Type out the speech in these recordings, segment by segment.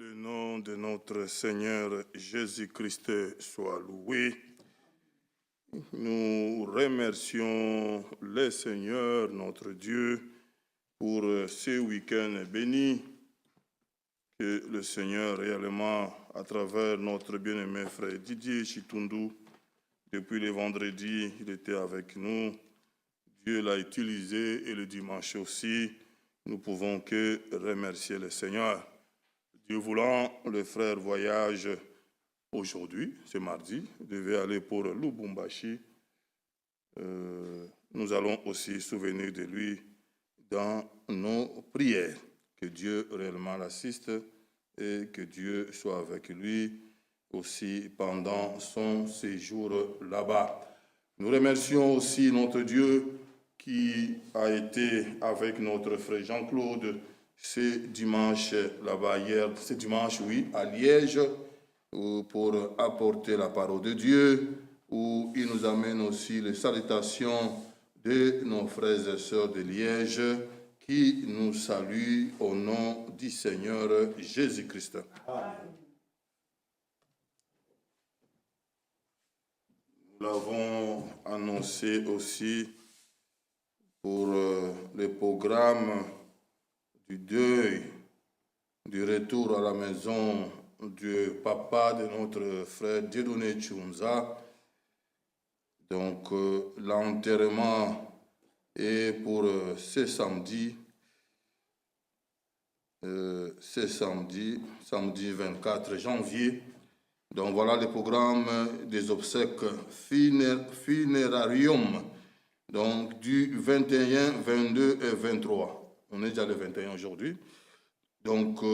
le nom de notre Seigneur Jésus-Christ soit loué. Nous remercions le Seigneur, notre Dieu, pour ce week-end béni que le Seigneur réellement, à travers notre bien-aimé frère Didier Chitundu, depuis le vendredi, il était avec nous. Dieu l'a utilisé et le dimanche aussi. Nous pouvons que remercier le Seigneur. Dieu voulant, le frère voyage aujourd'hui, c'est mardi, il devait aller pour Lubumbashi. Nous allons aussi souvenir de lui dans nos prières. Que Dieu réellement l'assiste et que Dieu soit avec lui aussi pendant son séjour là-bas. Nous remercions aussi notre Dieu qui a été avec notre frère Jean-Claude ce dimanche là-bas, hier, ce dimanche, oui, à Liège, pour apporter la parole de Dieu, où il nous amène aussi les salutations de nos frères et sœurs de Liège, qui nous saluent au nom du Seigneur Jésus-Christ. Amen. Nous l'avons annoncé aussi pour le programme du deuil, du retour à la maison du papa de notre frère Dieudonné Tchounza. Donc l'enterrement est pour ce samedi, samedi 24 janvier. Donc voilà le programme des obsèques funérarium, donc du 21, 22 et 23. On est déjà le 21 aujourd'hui. Donc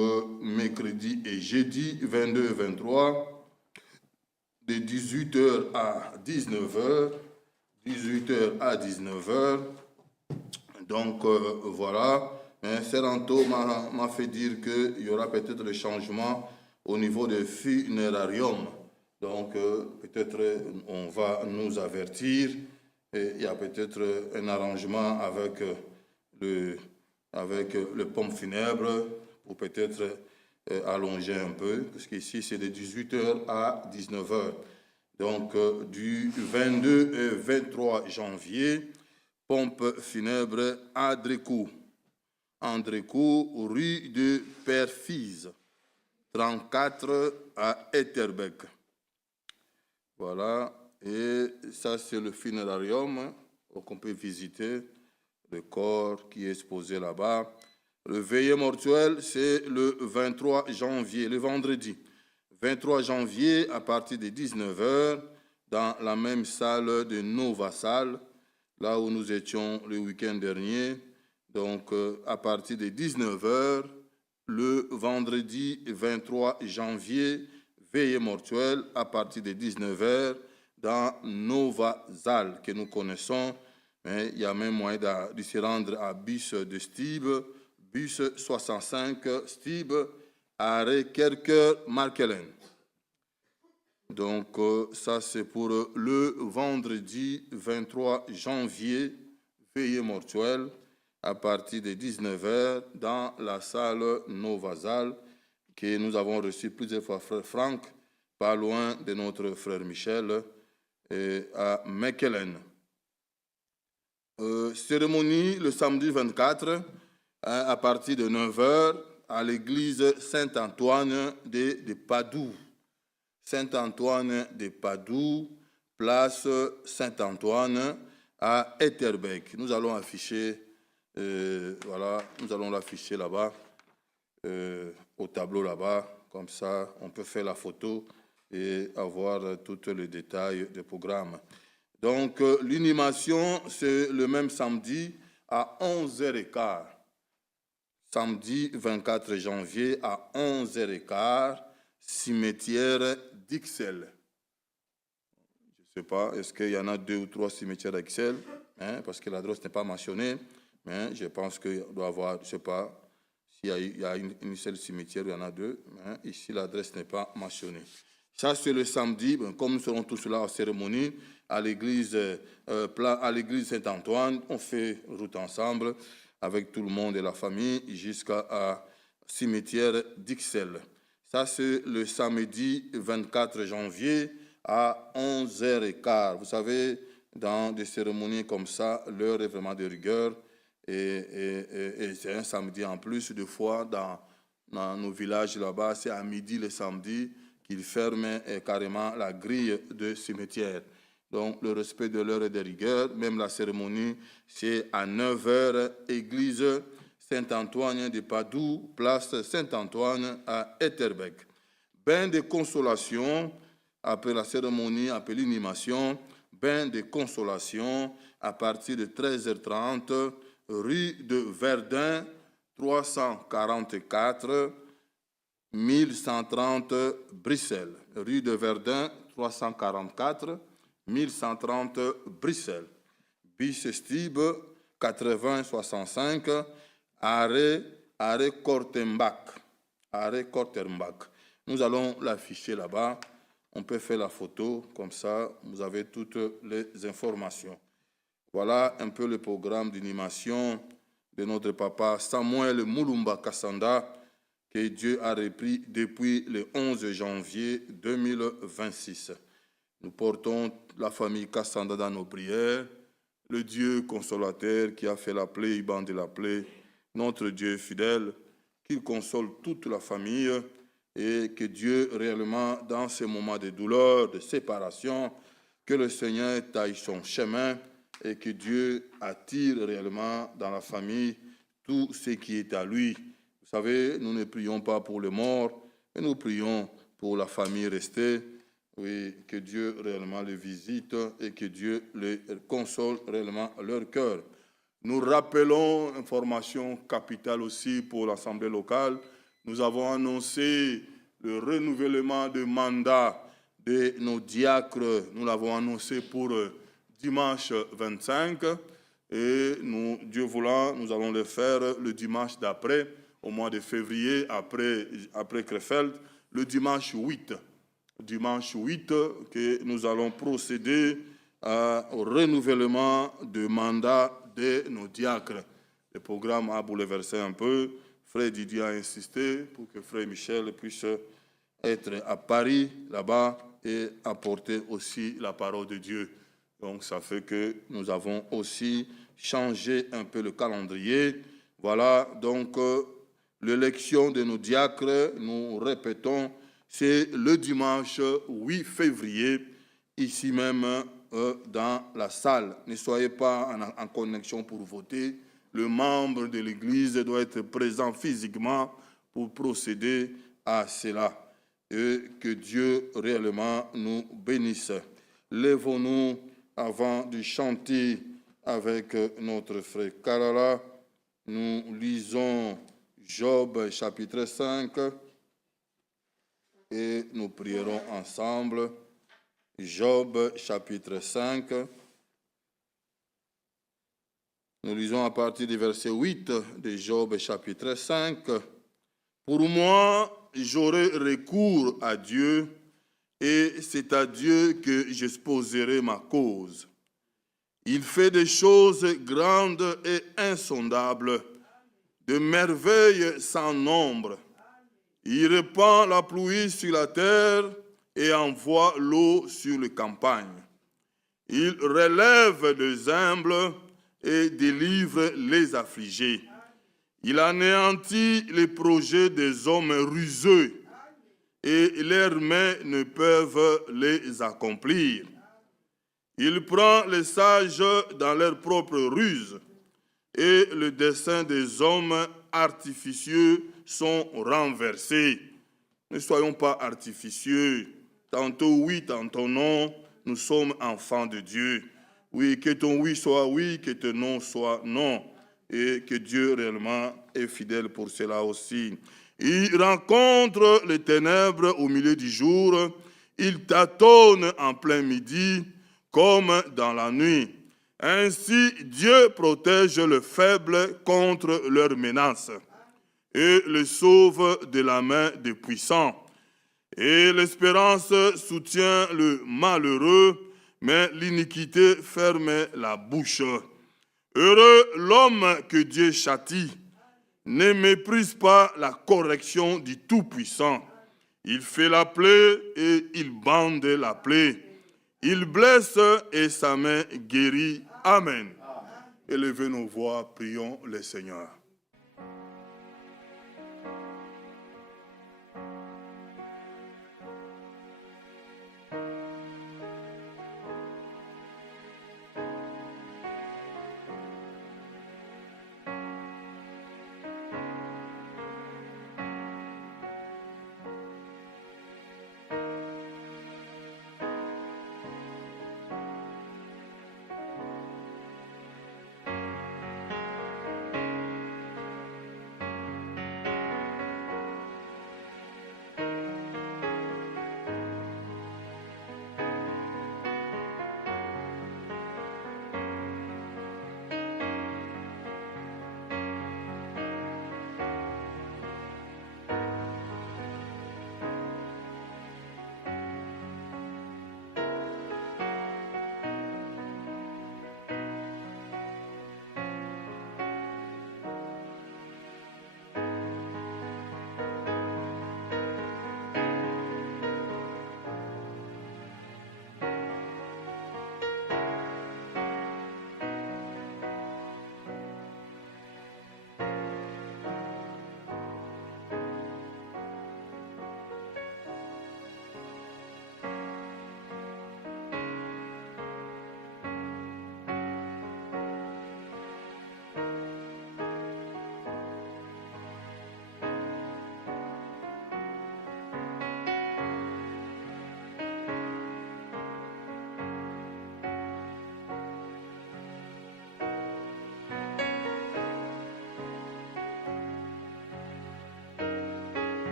mercredi et jeudi 22 et 23, de 18h à 19h. 18h à 19h. Donc voilà. Seranto m'a fait dire qu'il y aura peut-être des changements au niveau des funérarium. Donc peut-être on va nous avertir. Et il y a peut-être un arrangement avec le pompe funèbre pour peut-être allonger un peu, parce qu'ici c'est de 18h à 19h. Donc du 22 et 23 janvier, pompe funèbre Andrécou, rue de Perfise, 34 à Etterbeek. Voilà, et ça c'est le funérarium qu'on peut visiter, le corps qui est exposé là-bas. Le veillée mortuelle, c'est le 23 janvier, le vendredi. 23 janvier, à partir de 19h, dans la même salle de Nova Salle, là où nous étions le week-end dernier. Donc, à partir de 19h, le vendredi 23 janvier, veillée mortuelle, à partir de 19h, dans Nova Salle, que nous connaissons. Mais il y a même moyen de se rendre à bus de Stib, bus 65 Stib, arrêt Kerker-Markelen. Donc ça c'est pour le vendredi 23 janvier, veillée mortuelle, à partir de 19h, dans la salle Nova Salle, que nous avons reçu plusieurs fois frère Franck, pas loin de notre frère Michel, à Mekelen. Cérémonie le samedi 24 à partir de 9h à l'église Saint-Antoine de Padoue. Saint-Antoine de Padoue, place Saint-Antoine à Etterbeek. Nous allons afficher, voilà, nous allons l'afficher là-bas, au tableau là-bas. Comme ça, on peut faire la photo et avoir tous les détails du programme. Donc, l'inhumation, c'est le même samedi à 11h15. Samedi 24 janvier à 11h15, cimetière d'Ixelles. Je ne sais pas, est-ce qu'il y en a 2 ou 3 cimetières d'Ixelles, parce que l'adresse n'est pas mentionnée, mais je pense qu'il doit y avoir, je ne sais pas, s'il y a une seule cimetière, il y en a 2, mais ici l'adresse n'est pas mentionnée. Ça, c'est le samedi, comme nous serons tous là en cérémonie, à l'église Saint-Antoine, on fait route ensemble avec tout le monde et la famille jusqu'à cimetière d'Ixelles. Ça, c'est le samedi 24 janvier à 11h15. Vous savez, dans des cérémonies comme ça, l'heure est vraiment de rigueur. Et c'est un samedi en plus. Des fois, dans nos villages là-bas, c'est à midi le samedi qu'ils ferment carrément la grille de cimetière. Donc, le respect de l'heure et de rigueur, même la cérémonie, c'est à 9h, église Saint-Antoine de Padoue, place Saint-Antoine à Etterbeek. Bain de consolation, après la cérémonie, après l'inhumation, bain de consolation à partir de 13h30, rue de Verdun, 344 1130 Bruxelles. Rue de Verdun, 344 1130 Bruxelles. Bis Stib, 8065, arrêt Kortenbach. Arrêt Kortenbach. Nous allons l'afficher là-bas. On peut faire la photo, comme ça, vous avez toutes les informations. Voilà un peu le programme d'inhumation de notre papa Samuel Mulumba Kassanda, que Dieu a repris depuis le 11 janvier 2026. Nous portons la famille Kassanda dans nos prières, le Dieu consolateur qui a fait la plaie, il bande la plaie, notre Dieu fidèle, qu'il console toute la famille et que Dieu réellement, dans ces moments de douleur, de séparation, que le Seigneur taille son chemin et que Dieu attire réellement dans la famille tout ce qui est à lui. Vous savez, nous ne prions pas pour les morts, mais nous prions pour la famille restée. Oui, que Dieu réellement les visite et que Dieu les console réellement leur cœur. Nous rappelons, information capitale aussi pour l'Assemblée locale, nous avons annoncé le renouvellement de mandat de nos diacres. Nous l'avons annoncé pour dimanche 25 et nous, Dieu voulant, nous allons le faire le dimanche d'après, au mois de février, après Krefeld, le dimanche 8. Dimanche 8, que nous allons procéder au renouvellement de mandat de nos diacres. Le programme a bouleversé un peu. Frère Didier a insisté pour que Frère Michel puisse être à Paris, là-bas, et apporter aussi la parole de Dieu. Donc, ça fait que nous avons aussi changé un peu le calendrier. Voilà, donc, l'élection de nos diacres, nous répétons, c'est le dimanche 8 février, ici même dans la salle. Ne soyez pas en connexion pour voter. Le membre de l'Église doit être présent physiquement pour procéder à cela. Et que Dieu réellement nous bénisse. Lèvons-nous avant de chanter avec notre frère Karala. Nous lisons Job chapitre 5 et nous prierons ensemble. Job chapitre 5. Nous lisons à partir du verset 8 de Job chapitre 5. Pour moi, j'aurai recours à Dieu et c'est à Dieu que j'exposerai ma cause. Il fait des choses grandes et insondables, de merveilles sans nombre. Il répand la pluie sur la terre et envoie l'eau sur les campagnes. Il relève les humbles et délivre les affligés. Il anéantit les projets des hommes ruseux et leurs mains ne peuvent les accomplir. Il prend les sages dans leurs propres ruses et le dessein des hommes artificieux sont renversés. Ne soyons pas artificieux. Tantôt oui, tantôt non. Nous sommes enfants de Dieu. Oui, que ton oui soit oui, que ton non soit non. Et que Dieu réellement est fidèle pour cela aussi. Il rencontre les ténèbres au milieu du jour. Il tâtonne en plein midi comme dans la nuit. Ainsi, Dieu protège le faible contre leurs menaces et le sauve de la main des puissants. Et l'espérance soutient le malheureux, mais l'iniquité ferme la bouche. Heureux l'homme que Dieu châtie, ne méprise pas la correction du Tout-Puissant. Il fait la plaie et il bande la plaie. Il blesse et sa main guérit. Amen. Élevez nos voix, prions le Seigneur.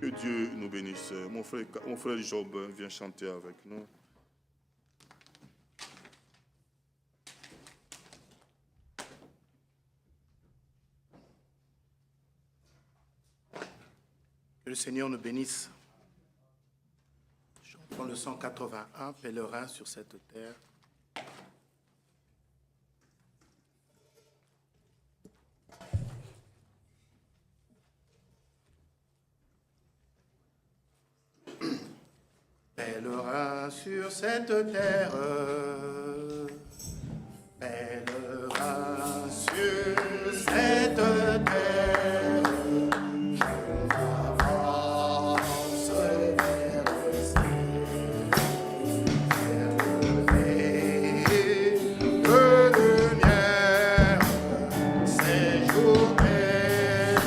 Que Dieu nous bénisse. Mon frère Job vient chanter avec nous. Que le Seigneur nous bénisse. Je reprends le 181, pèlerin sur cette terre. Pèlerin sur cette terre, pèlerin sur cette terre, je m'avance vers le ciel, vers le lumière, séjour éternel,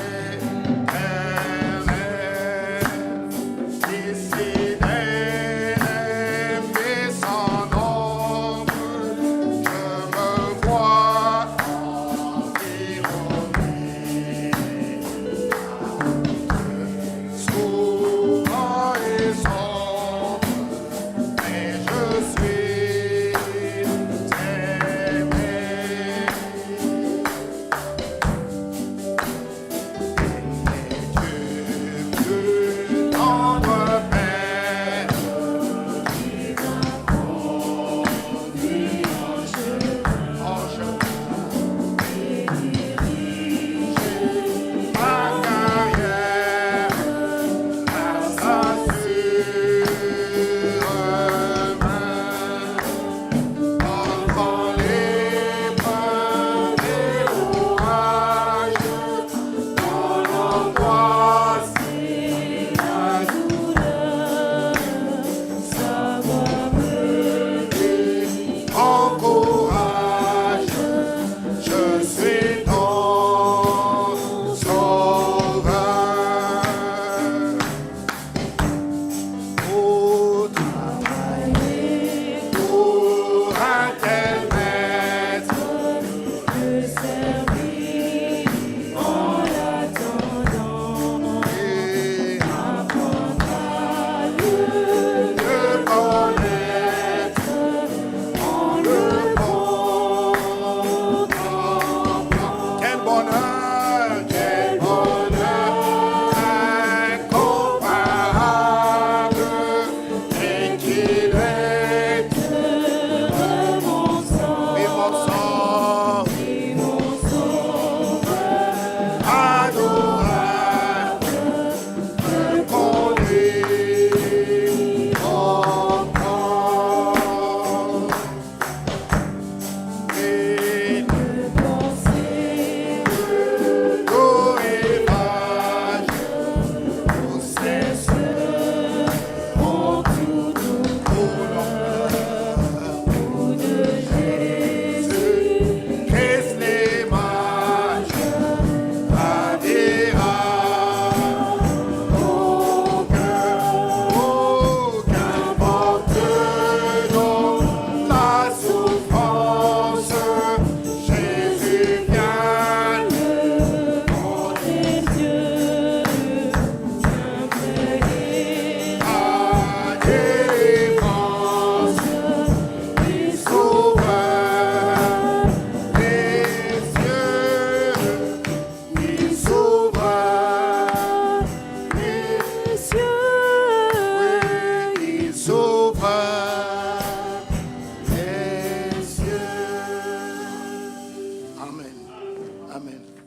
ici.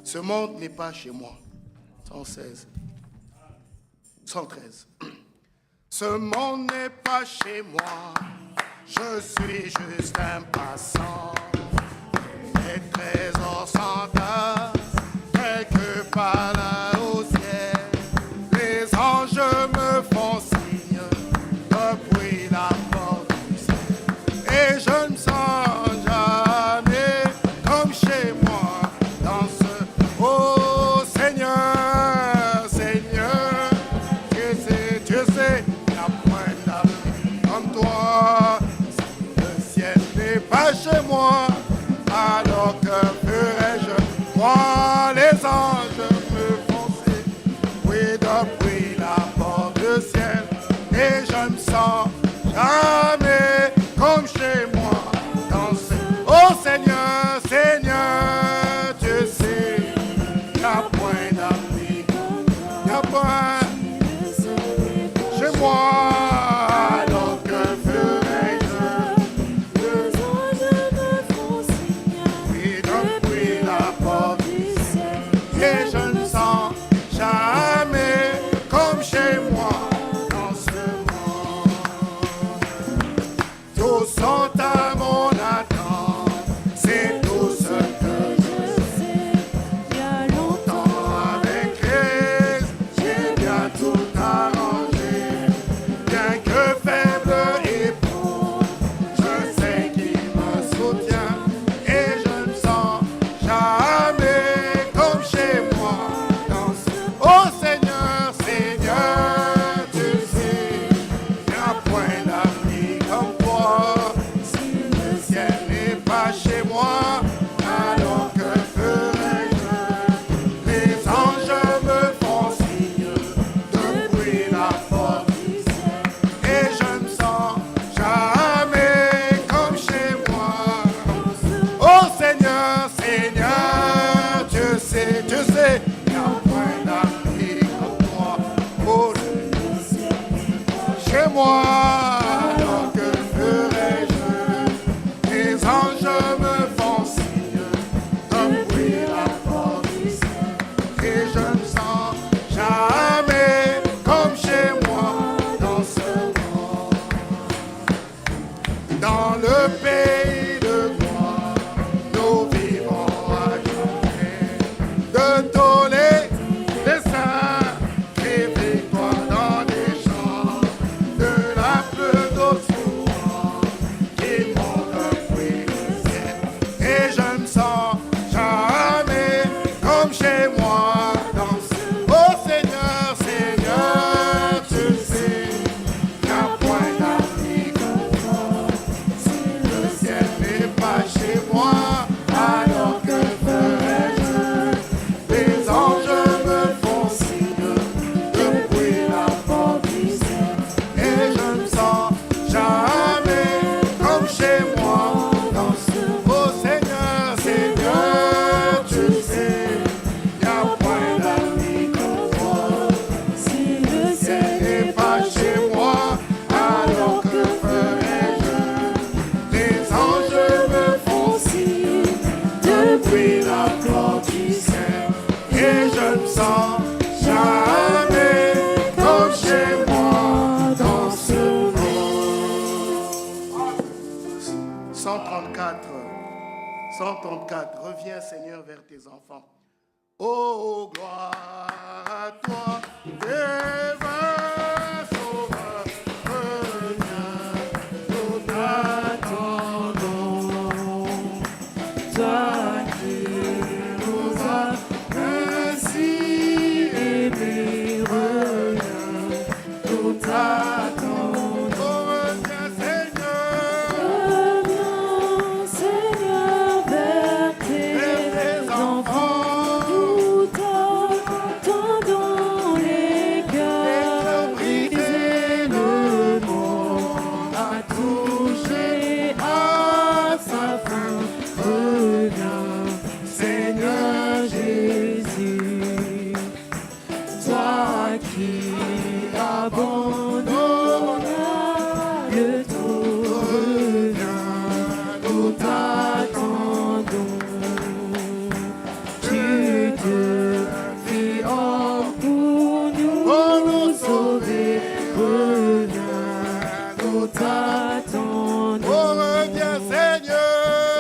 Ce monde n'est pas chez moi. 116. 113. Ce monde n'est pas chez moi. Je suis juste un passant. Les trésors s'entassent quelque part là au ciel. Les anges me font signe depuis la porte du ciel. Et je ne sens jamais comme chez moi dans ce... Oh Seigneur, Seigneur, tu sais, il n'y a point d'amis comme toi. Le ciel n'est pas chez moi. Alors que ferais-je? Moi, les anges me font signe, oui, depuis la porte du ciel. Et je me sens jamais comme chez moi dans ce... Oh Seigneur, Seigneur, tu sais, il n'y a point d'amis, il n'y a point, dans le pays de gloire, nous vivons à jamais. De tous les saints, et victoire dans les champs, de la plus douce voix qui monte depuis le ciel. Et je me sens jamais comme chez moi dans ce... Oh Seigneur, Seigneur, tu le sais, qu'un point d'amis comme toi, si le ciel n'est pas chez moi, alors que ferais-je? Les anges me font signe depuis la porte du ciel, et je me sens jamais comme chez moi dans ce... Oh Seigneur, Seigneur, tu le sais, y a point d'amis comme toi. Si le ciel n'est pas chez moi, alors que ferais-je? Les anges me font signe depuis la porte du ciel, et je me sens jamais comme chez moi dans ce monde. 134, reviens Seigneur vers tes enfants. Oh, gloire à toi, divin sauveur, reviens, nous t'attendons. Toi qui nous as ainsi aimés, reviens, nous t'attendons. Oh, reviens Seigneur, Reviens, Seigneur, vers tes enfants. Nous t'attendons, les cœurs brisés. Le monde a touché à sa fin. Reviens, Seigneur Jésus. Toi qui abandonnes le trône, reviens, nous t'attendons. Tu te fis homme pour nous sauver. Reviens, nous t'attendons. oh, reviens Seigneur.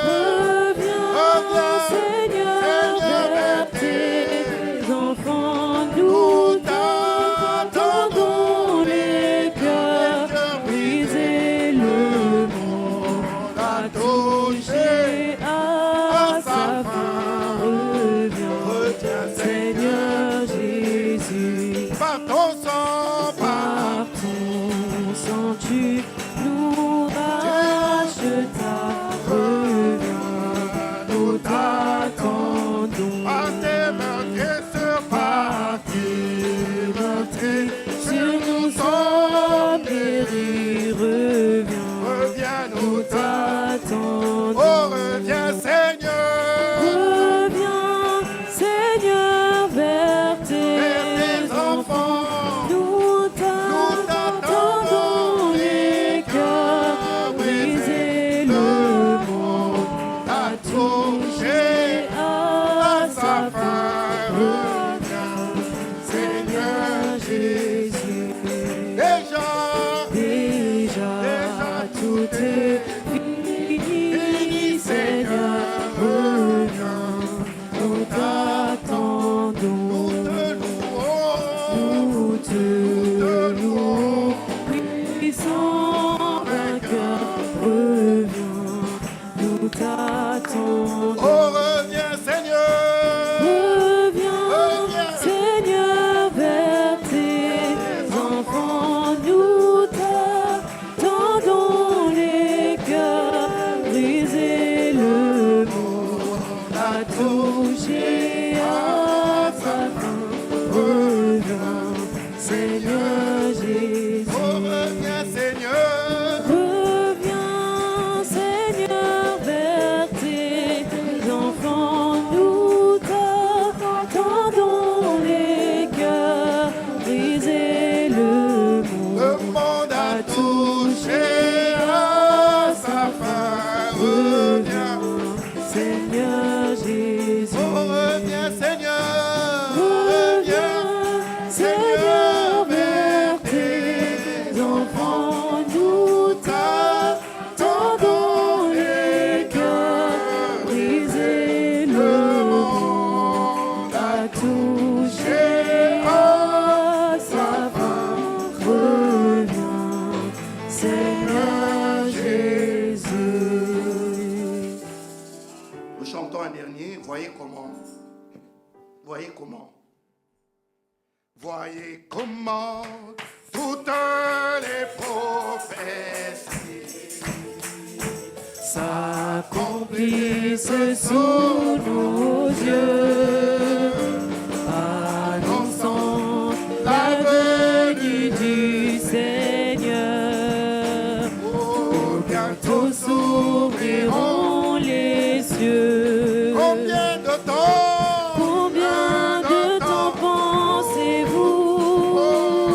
Reviens, Seigneur, vers tes enfants. Nous t'attendons, les cœurs brisés. Le monde a touché à sa fin. Reviens, Seigneur Jésus. Par ton sang, Par ton sang, tu nous rachetas. Reviens, nous t'attendons. par tes meurtres sur Par tes meurtres, sur nous sommes péris. Reviens, reviens, nous nous t'attendons. oh, reviens Seigneur, Reviens, Seigneur, vers tes enfants. Nous t'attendons, les cœurs brisés. Le monde a touché à sa fin. Reviens, Seigneur Jésus. déjà, Déjà tout est fini, Seigneur. Reviens, nous t'attendons. Nous te louons, puissant vainqueur. Reviens, nous t'attendons. oh, reviens Seigneur, Reviens, Seigneur, vers tes enfants. Nous t'attendons, les cœurs Voyez comment toutes les prophéties s'accomplissent sous nos yeux, annonçant la venue du Seigneur. Oh, Bientôt s'ouvriront les cieux. Combien de temps pensez-vous?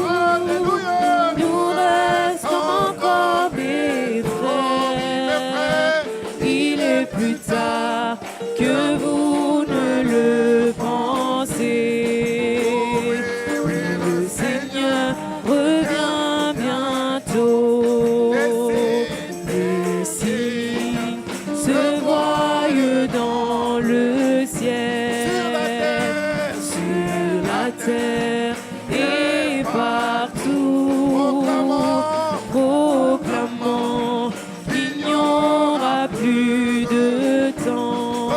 Alléluia. Nous restons encore mes frères. Il est plus tard que vous ne le pensez. Le Seigneur revient bientôt. Les signes se voient dans le ciel, sur la terre et partout, proclamant qu'il n'y aura plus de temps.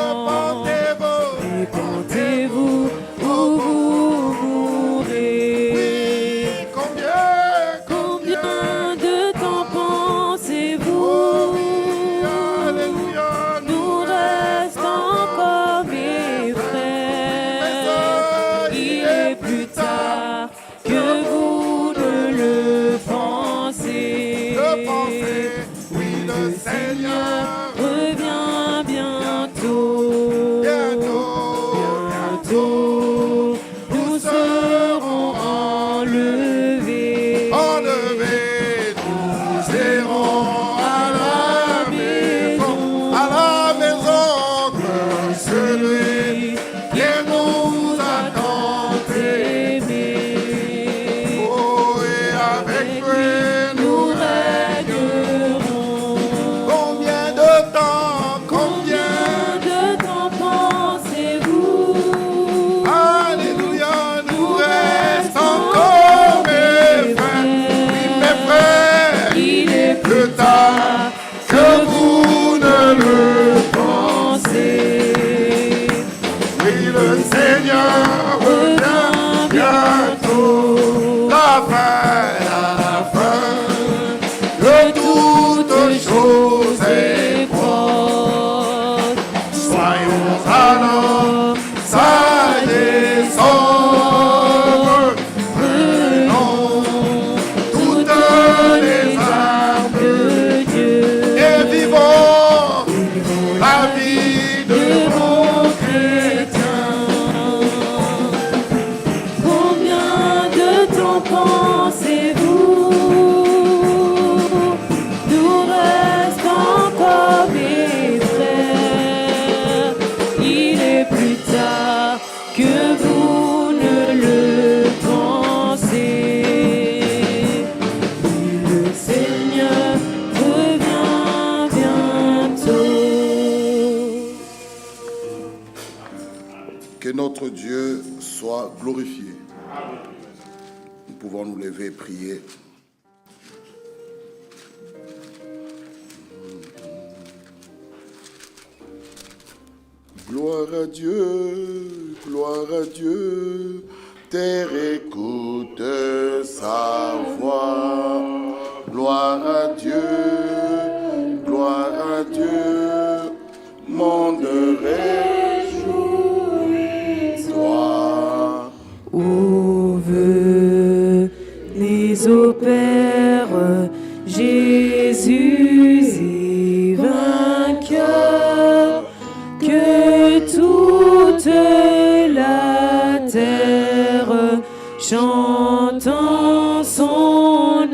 Répentez-vous ou vous mourrez. Combien de temps pensez-vous? Nous restons encore mes frères. Il est plus tard que vous ne le pensez. Oui, le Seigneur Revient bientôt. Bientôt, nous serons enlevés. Nous irons à la maison de celui qui nous a tant aimés. Oh, et avec lui nous régnerons. Combien de temps pensez-vous? Alléluia, nous restons encore mes frères. Il est Plus tard que vous ne le pensez. Oui, le Seigneur revient bientôt. La fin de toutes choses est proche. Soyons alors sages et sobres. Prenons toutes les armes de Dieu. et vivons la vie de bons chrétiens. Combien de temps pensez-vous? Nous restons encore mes frères. Il est plus tard que vous ne le pensez. Le Seigneur revient bientôt. Que notre Dieu soit glorifié. Nous pouvons nous lever et prier. Gloire à Dieu, terre écoute sa voix. Gloire à Dieu, monde réjouis-toi. Ô venez au Père, Jésus est vainqueur, que toute la terre chante en son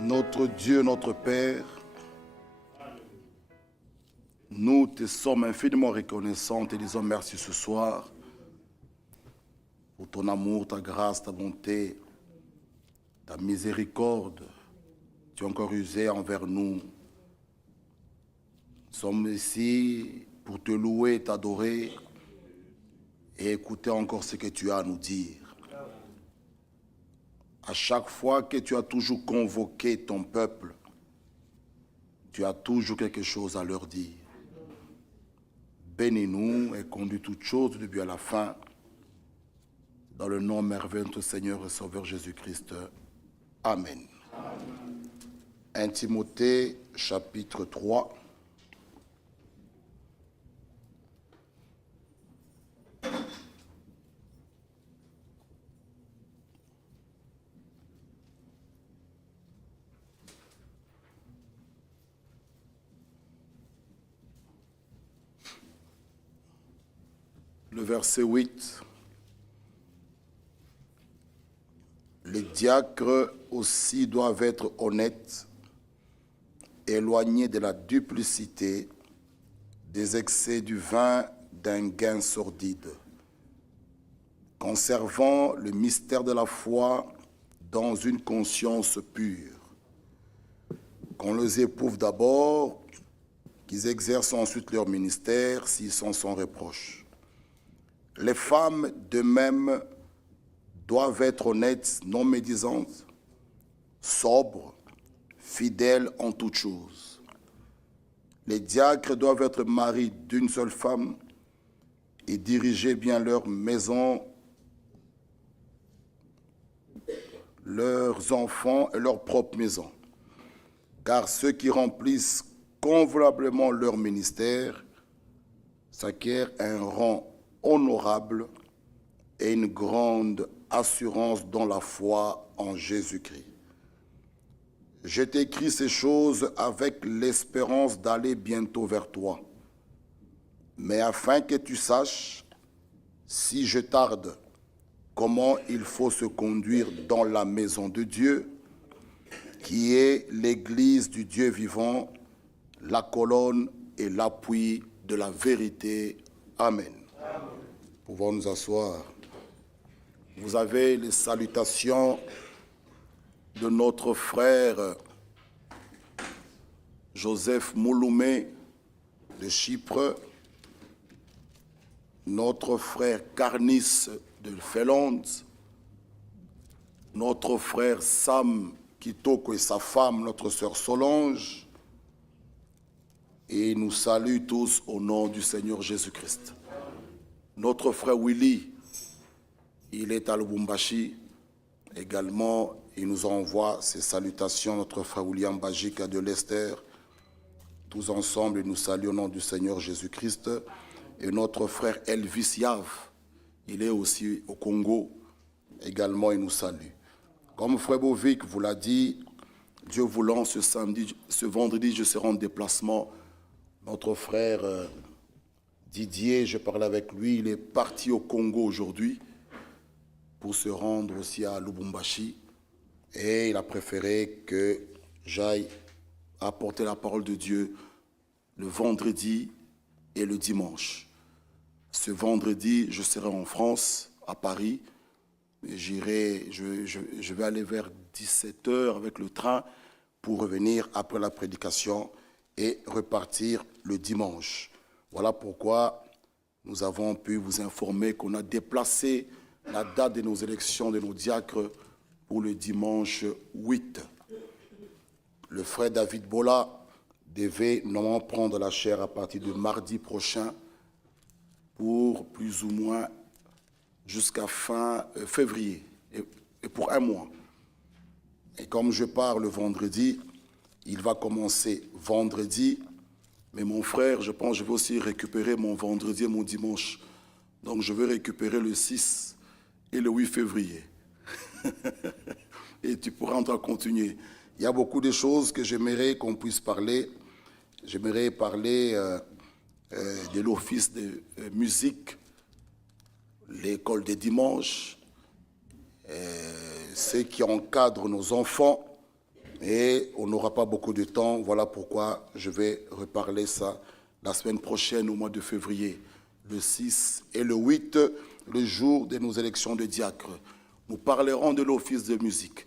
Notre Dieu, notre Père, nous te sommes infiniment reconnaissants et disons merci ce soir pour ton amour, ta grâce, ta bonté, ta miséricorde. Tu as encore usé envers nous. Nous sommes ici pour te louer, t'adorer et écouter encore ce que tu as à nous dire. À chaque fois que tu as toujours convoqué ton peuple, tu as toujours quelque chose à leur dire. Bénis-nous et conduis toutes choses du début à la fin. Dans le nom merveilleux de notre Seigneur et Sauveur Jésus-Christ. Amen. 1 Timothée, chapitre 3. Le verset 8. Les diacres aussi doivent être honnêtes, éloignés de la duplicité, des excès du vin, d'un gain sordide, conservant le mystère de la foi dans une conscience pure. Qu'on les éprouve d'abord, qu'ils exercent ensuite leur ministère s'ils sont sans reproche. Les femmes, de même, doivent être honnêtes, non médisantes, sobres, fidèles en toutes choses. Les diacres doivent être maris d'une seule femme et diriger bien leur maison, leurs enfants et leur propre maison. Car ceux qui remplissent convenablement leur ministère s'acquièrent un rang honorable et une grande assurance dans la foi en Jésus-Christ. Je t'écris ces choses avec l'espérance d'aller bientôt vers toi, mais afin que tu saches, si je tarde, comment il faut se conduire dans la maison de Dieu, qui est l'Église du Dieu vivant, la colonne et l'appui de la vérité. Amen. Pouvons nous asseoir. Vous avez les salutations de notre frère Joseph Mouloumé de Chypre, notre frère Carnis de Finlande, notre frère Sam Kitoko et sa femme, notre sœur Solange, et nous saluons tous au nom du Seigneur Jésus-Christ. Notre frère Willy, il est à Lubumbashi. Également, il nous envoie ses salutations, notre frère William Bajika de Lester. Tous ensemble, nous saluons au nom du Seigneur Jésus-Christ. Et notre frère Elvis Yav, il est aussi au Congo. Également, il nous salue. Comme frère Bovic vous l'a dit, Dieu voulant, ce vendredi, je serai en déplacement. Notre frère Didier, je parlais avec lui, il est parti au Congo aujourd'hui pour se rendre aussi à Lubumbashi. Et il a préféré que j'aille apporter la parole de Dieu le vendredi et le dimanche. Ce vendredi, je serai en France, à Paris. Je vais aller vers 17h avec le train pour revenir après la prédication et repartir le dimanche. Voilà pourquoi nous avons pu vous informer qu'on a déplacé la date de nos élections de nos diacres pour le dimanche 8. Le frère David Bola devait normalement prendre la chaire à partir de mardi prochain pour plus ou moins jusqu'à fin février, et pour un mois. Et comme je pars le vendredi, il va commencer vendredi, mais mon frère, je pense que je vais aussi récupérer mon vendredi et mon dimanche. Donc je vais récupérer le 6 et le 8 février. Et tu pourras encore continuer. Il y a beaucoup de choses que j'aimerais qu'on puisse parler. J'aimerais parler de l'office de musique, l'école des dimanches, ceux qui encadrent nos enfants, Et on n'aura pas beaucoup de temps. Voilà pourquoi je vais reparler ça la semaine prochaine, au mois de février, le 6 et le 8, le jour de nos élections de diacres. Nous parlerons de l'office de musique.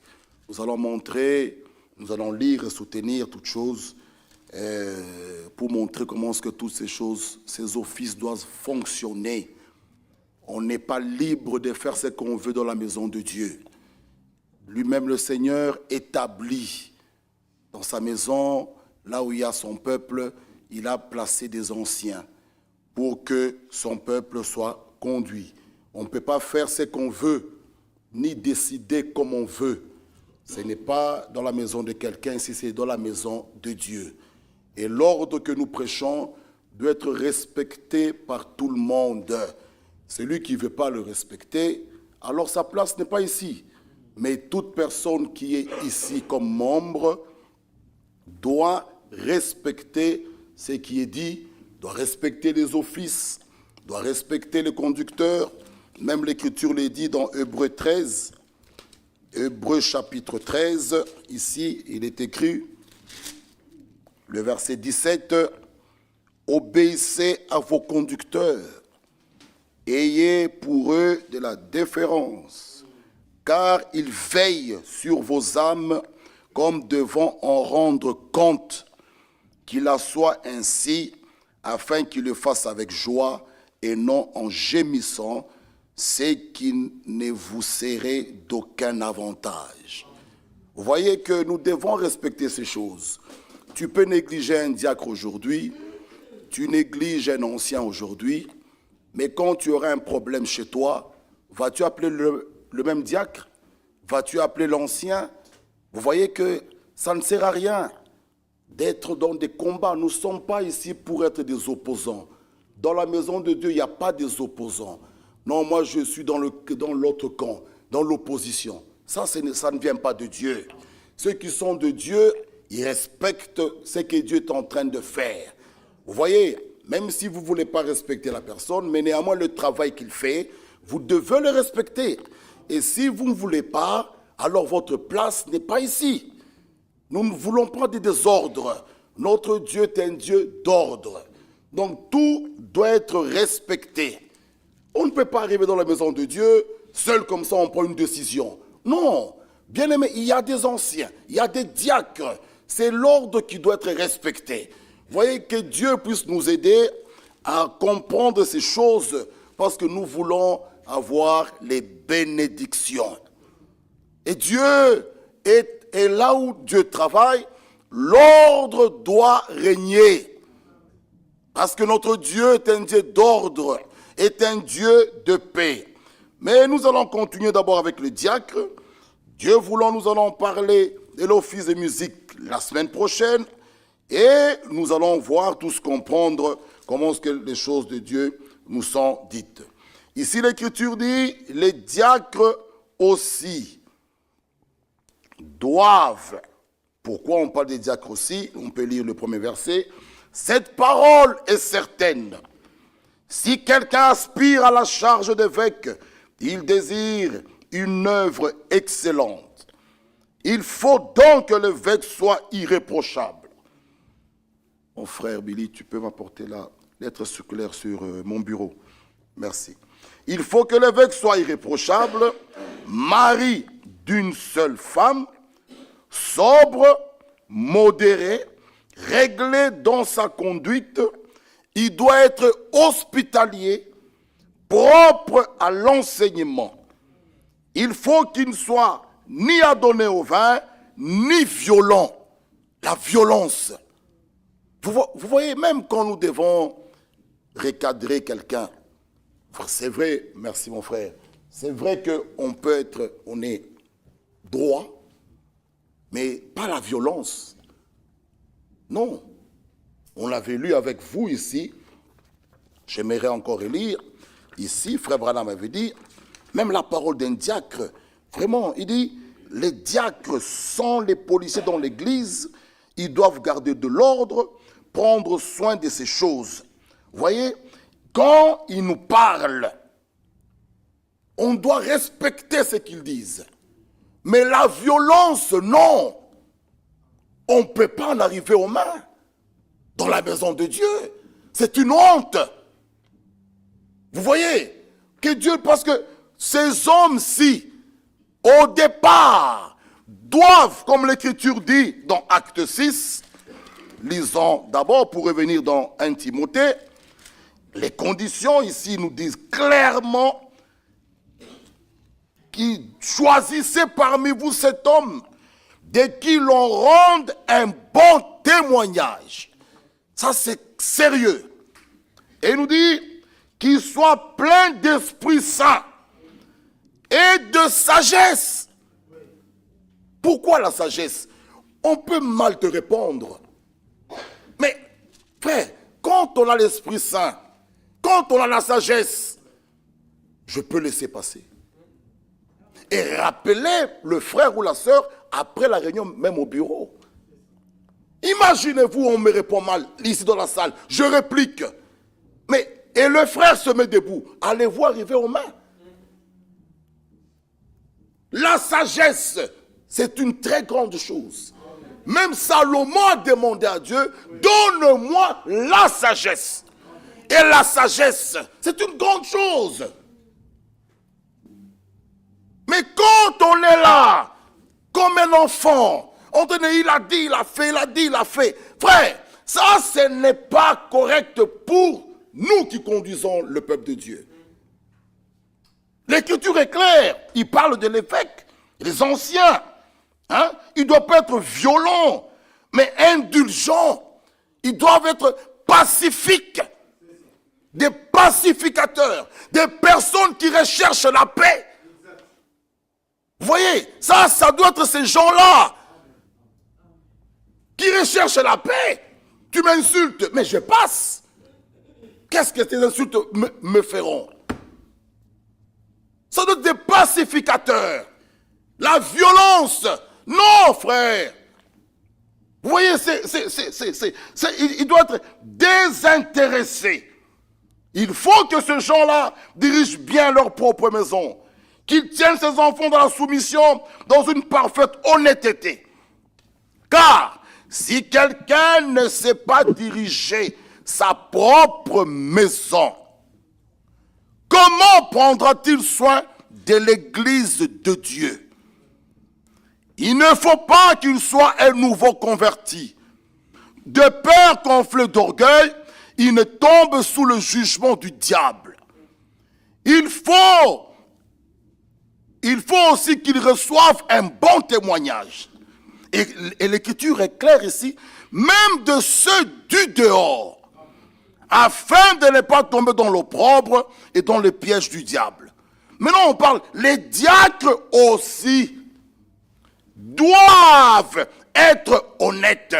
Nous allons montrer, nous allons lire et soutenir toutes choses pour montrer comment est-ce que toutes ces choses, ces offices doivent fonctionner. On n'est pas libre de faire ce qu'on veut dans la maison de Dieu. Lui-même, le Seigneur, établit dans sa maison, là où il y a son peuple, il a placé des anciens pour que son peuple soit conduit. On ne peut pas faire ce qu'on veut, ni décider comme on veut. Ce n'est pas dans la maison de quelqu'un, si c'est dans la maison de Dieu. Et l'ordre que nous prêchons doit être respecté par tout le monde. Celui qui ne veut pas le respecter, alors sa place n'est pas ici. Mais toute personne qui est ici comme membre doit respecter ce qui est dit, doit respecter les offices, doit respecter le conducteur. Même l'Écriture le dit dans Hébreux 13, Hébreux chapitre 13, ici il est écrit, le verset 17, « Obéissez à vos conducteurs, ayez pour eux de la déférence, car ils veillent sur vos âmes comme devant en rendre compte, qu'il en soit ainsi, afin qu'ils le fassent avec joie et non en gémissant, ce qui ne vous serait d'aucun avantage. » Vous voyez que nous devons respecter ces choses. Tu peux négliger un diacre aujourd'hui, tu négliges un ancien aujourd'hui, mais quand tu auras un problème chez toi, vas-tu appeler le même diacre? Vas-tu appeler l'ancien? Vous voyez que ça ne sert à rien d'être dans des combats. Nous ne sommes pas ici pour être des opposants. Dans la maison de Dieu, il n'y a pas des opposants. Non, moi je suis dans l'autre camp, dans l'opposition. Ça ne vient pas de Dieu. Ceux qui sont de Dieu, ils respectent ce que Dieu est en train de faire. Vous voyez, même si vous ne voulez pas respecter la personne, mais néanmoins le travail qu'il fait, vous devez le respecter. Et si vous ne voulez pas, alors votre place n'est pas ici. Nous ne voulons pas de désordre. Notre Dieu est un Dieu d'ordre. Donc tout doit être respecté. On ne peut pas arriver dans la maison de Dieu, seul comme ça on prend une décision. Non, bien aimé, il y a des anciens, il y a des diacres. C'est l'ordre qui doit être respecté. Voyez que Dieu puisse nous aider à comprendre ces choses parce que nous voulons avoir les bénédictions. Et Dieu est là où Dieu travaille, l'ordre doit régner. Parce que notre Dieu est un Dieu d'ordre, est un Dieu de paix. Mais nous allons continuer d'abord avec le diacre. Dieu voulant, nous allons parler de l'office de musique la semaine prochaine. Et nous allons voir, tous comprendre comment est-ce que les choses de Dieu nous sont dites. Ici, l'Écriture dit, les diacres aussi doivent. Pourquoi on parle des diacres aussi? On peut lire le premier verset. Cette parole est certaine. Si quelqu'un aspire à la charge d'évêque, il désire une œuvre excellente. Il faut donc que l'évêque soit irréprochable. Mon frère Billy, tu peux m'apporter la lettre circulaire sur mon bureau. Merci. Il faut que l'évêque soit irréprochable, mari d'une seule femme, sobre, modéré, réglé dans sa conduite. Il doit être hospitalier, propre à l'enseignement. Il faut qu'il ne soit ni adonné au vin, ni violent. La violence. Vous voyez, même quand nous devons recadrer quelqu'un, c'est vrai, merci mon frère, c'est vrai on est droit, mais pas la violence. Non. On l'avait lu avec vous ici, j'aimerais encore lire. Ici, frère Branham avait dit, même la parole d'un diacre, vraiment, il dit, les diacres sont les policiers dans l'église, ils doivent garder de l'ordre, prendre soin de ces choses. Vous voyez, quand ils nous parlent, on doit respecter ce qu'ils disent. Mais la violence, non. On ne peut pas en arriver aux mains dans la maison de Dieu. C'est une honte. Vous voyez que Dieu, parce que ces hommes-ci, au départ, doivent, comme l'Écriture dit dans Acte 6, lisons d'abord pour revenir dans 1 Timothée, les conditions ici nous disent clairement qu'il choisissait parmi vous cet homme de qui l'on rende un bon témoignage. Ça c'est sérieux. Et il nous dit qu'il soit plein d'Esprit Saint et de sagesse. Pourquoi la sagesse? On peut mal te répondre. Mais, frère, quand on a l'Esprit Saint, quand on a la sagesse, je peux laisser passer. Et rappeler le frère ou la sœur après la réunion, même au bureau. Imaginez-vous, on me répond mal, ici dans la salle, je réplique. Mais, et le frère se met debout, allez-vous arriver aux mains? La sagesse, c'est une très grande chose. Même Salomon a demandé à Dieu, donne-moi la sagesse. Et la sagesse, c'est une grande chose. Mais quand on est là, comme un enfant, on dit, il a dit, il a fait, il a dit, il a fait. Frère, ça, ce n'est pas correct pour nous qui conduisons le peuple de Dieu. L'Écriture est claire. Il parle de l'évêque, les anciens. Hein? Ils ne doivent pas être violents, mais indulgents. Ils doivent être pacifiques. Des pacificateurs. Des personnes qui recherchent la paix. Vous voyez, ça doit être ces gens-là qui recherchent la paix. Tu m'insultes, mais je passe. Qu'est-ce que ces insultes me feront? Ça doit être des pacificateurs. La violence, non, frère. Vous voyez, il doit être désintéressé. Il faut que ces gens-là dirigent bien leur propre maison. Qu'ils tiennent ses enfants dans la soumission, dans une parfaite honnêteté. Car si quelqu'un ne sait pas diriger sa propre maison, comment prendra-t-il soin de l'église de Dieu? Il ne faut pas qu'il soit un nouveau converti. De peur qu'enflé d'orgueil, il ne tombe sous le jugement du diable. Il faut aussi qu'il reçoive un bon témoignage. Et l'Écriture est claire ici, même de ceux du dehors, afin de ne pas tomber dans l'opprobre et dans le piège du diable. Maintenant, on parle, les diacres aussi doivent être honnêtes,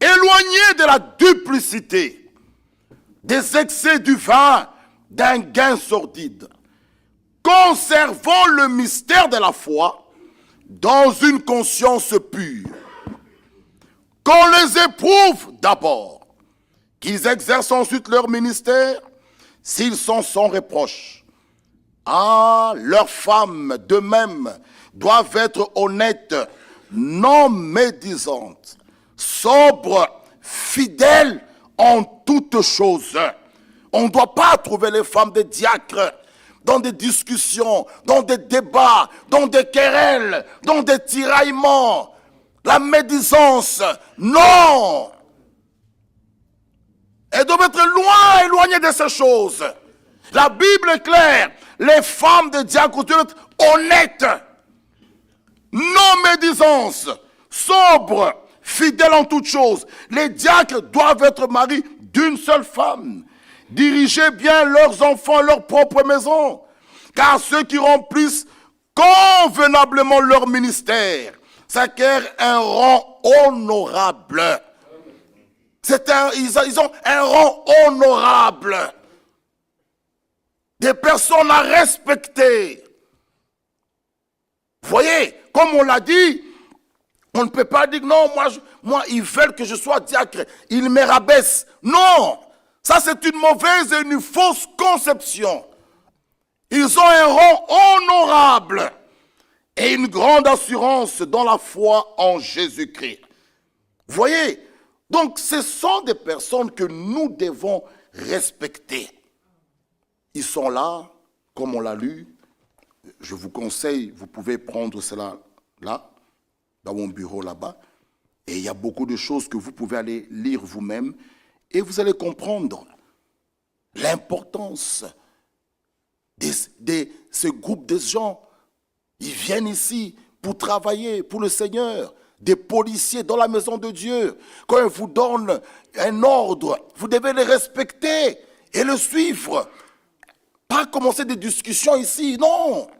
éloignés de la duplicité, des excès du vin, d'un gain sordide, conservant le mystère de la foi dans une conscience pure. Qu'on les éprouve d'abord, qu'ils exercent ensuite leur ministère, s'ils sont sans reproche. Ah, leurs femmes, de même, doivent être honnêtes, non médisantes, sobres, fidèles en toutes choses. On ne doit pas trouver les femmes des diacres dans des discussions, dans des débats, dans des querelles, dans des tiraillements. La médisance, non. Elles doivent être éloignées de ces choses. La Bible est claire. Les femmes de diacres doivent être honnêtes, non médisances, sobres, fidèles en toutes choses. Les diacres doivent être mariés d'une seule femme. Diriger bien leurs enfants, leur propre maison. Car ceux qui remplissent convenablement leur ministère s'acquièrent un rang honorable. Ils ont un rang honorable. Des personnes à respecter. Vous voyez, comme on l'a dit, on ne peut pas dire non, moi ils veulent que je sois diacre. Ils me rabaissent. Non, ça c'est une mauvaise et une fausse conception. Ils ont un rang honorable. et une grande assurance dans la foi en Jésus-Christ. Vous voyez? Donc, ce sont des personnes que nous devons respecter. Ils sont là, comme on l'a lu. Je vous conseille, vous pouvez prendre cela là, dans mon bureau là-bas. Et il y a beaucoup de choses que vous pouvez aller lire vous-même. Et vous allez comprendre l'importance de ce groupe de gens. Ils viennent ici pour travailler pour le Seigneur. Des policiers dans la maison de Dieu. Quand ils vous donnent un ordre, vous devez le respecter et le suivre. Pas commencer des discussions ici, non.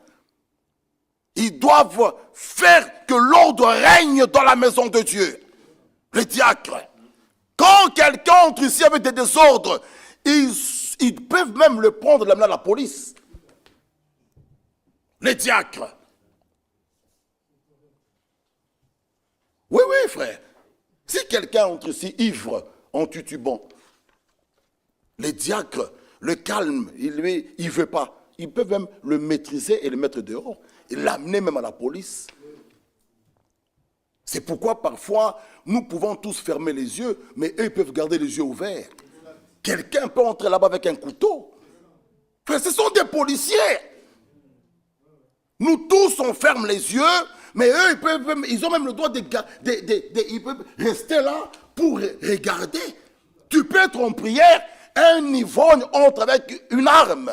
Ils doivent faire que l'ordre règne dans la maison de Dieu. Les diacres. Quand quelqu'un entre ici avec des désordres, ils peuvent même le prendre et l'amener à la police. Les diacres. Oui, oui, frère. Si quelqu'un entre ici ivre en tutubant, les diacres le calment, il ne veut pas. Ils peuvent même le maîtriser et le mettre dehors. Et l'amener même à la police. C'est pourquoi parfois, nous pouvons tous fermer les yeux, mais eux, ils peuvent garder les yeux ouverts. Quelqu'un peut entrer là-bas avec un couteau. Frère, ce sont des policiers. Nous tous, on ferme les yeux, mais eux, ils ont même le droit ils peuvent rester là pour regarder. Tu peux être en prière, un ivrogne entre avec une arme.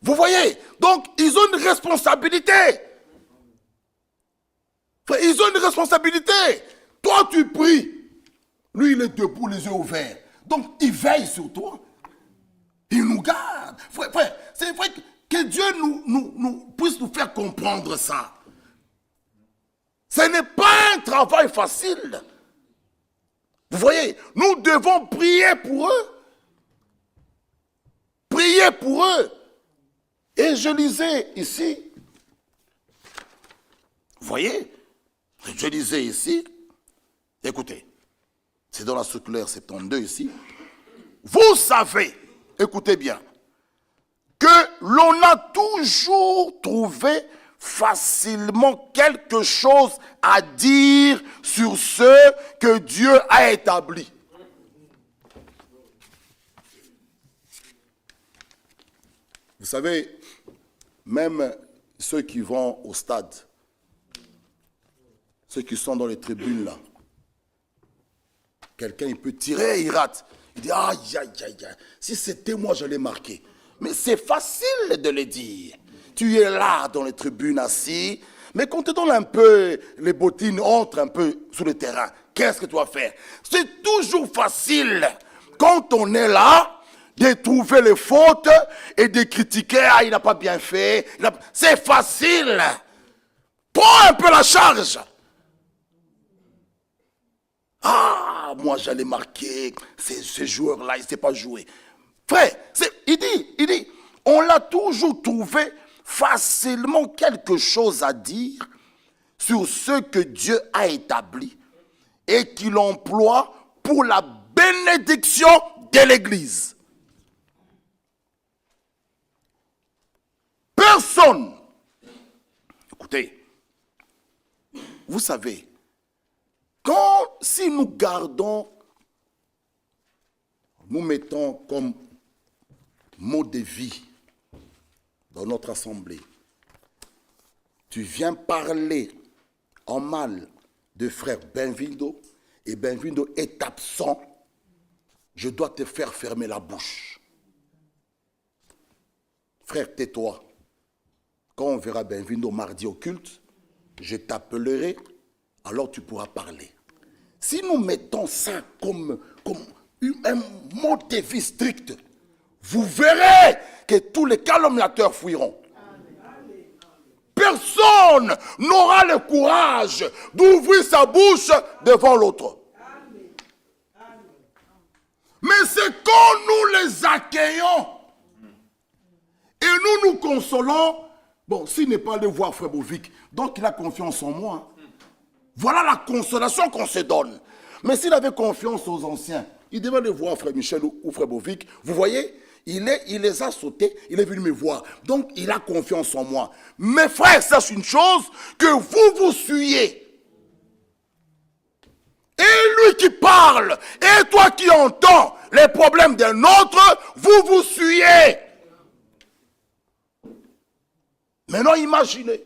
Vous voyez? Donc, ils ont une responsabilité. Ils ont une responsabilité. Toi, tu pries. Lui, il est debout, les yeux ouverts. Donc, il veille sur toi. Il nous garde. Frère, c'est vrai que Dieu puisse nous faire comprendre ça. Ce n'est pas un travail facile. Vous voyez, nous devons prier pour eux. Prier pour eux. Et je lisais ici. Vous voyez, je lisais ici. Écoutez, c'est dans la circulaire 72 ici. Vous savez, écoutez bien, que l'on a toujours trouvé facilement quelque chose à dire sur ce que Dieu a établi. Vous savez, même ceux qui vont au stade, ceux qui sont dans les tribunes là, quelqu'un il peut tirer, il rate. Il dit, aïe, aïe, aïe, aïe, si c'était moi, je l'ai marqué. Mais c'est facile de le dire. Tu es là dans les tribunes assis, mais quand tu donnes un peu les bottines, entre un peu sur le terrain, qu'est-ce que tu vas faire? C'est toujours facile, quand on est là, de trouver les fautes et de critiquer, ah, il n'a pas bien fait. C'est facile. Prends un peu la charge. Ah, moi j'allais marquer, ce joueur-là, il ne sait pas jouer. Frère, il dit, on l'a toujours trouvé facilement quelque chose à dire sur ce que Dieu a établi et qu'il emploie pour la bénédiction de l'Église. Personne. Écoutez, vous savez, si nous gardons, nous mettons comme mot de vie dans notre assemblée, tu viens parler en mal de frère Benvindo et Benvindo est absent, je dois te faire fermer la bouche. Frère, tais-toi. Quand on verra Benvindo mardi au culte, je t'appellerai, alors tu pourras parler. Si nous mettons ça comme un mode de vie strict, vous verrez que tous les calomniateurs fuiront. Personne n'aura le courage d'ouvrir sa bouche devant l'autre. Mais c'est quand nous les accueillons et nous nous consolons. Bon, s'il n'est pas allé voir Frère Bovic, donc il a confiance en moi. Voilà la consolation qu'on se donne. Mais s'il avait confiance aux anciens, il devait aller voir Frère Michel ou Frère Bovic. Vous voyez, Il les a sautés, il est venu me voir. Donc, il a confiance en moi. Mes frères, sache une chose, que vous suyez. Et lui qui parle, et toi qui entends les problèmes d'un autre, vous suyez. Maintenant, imaginez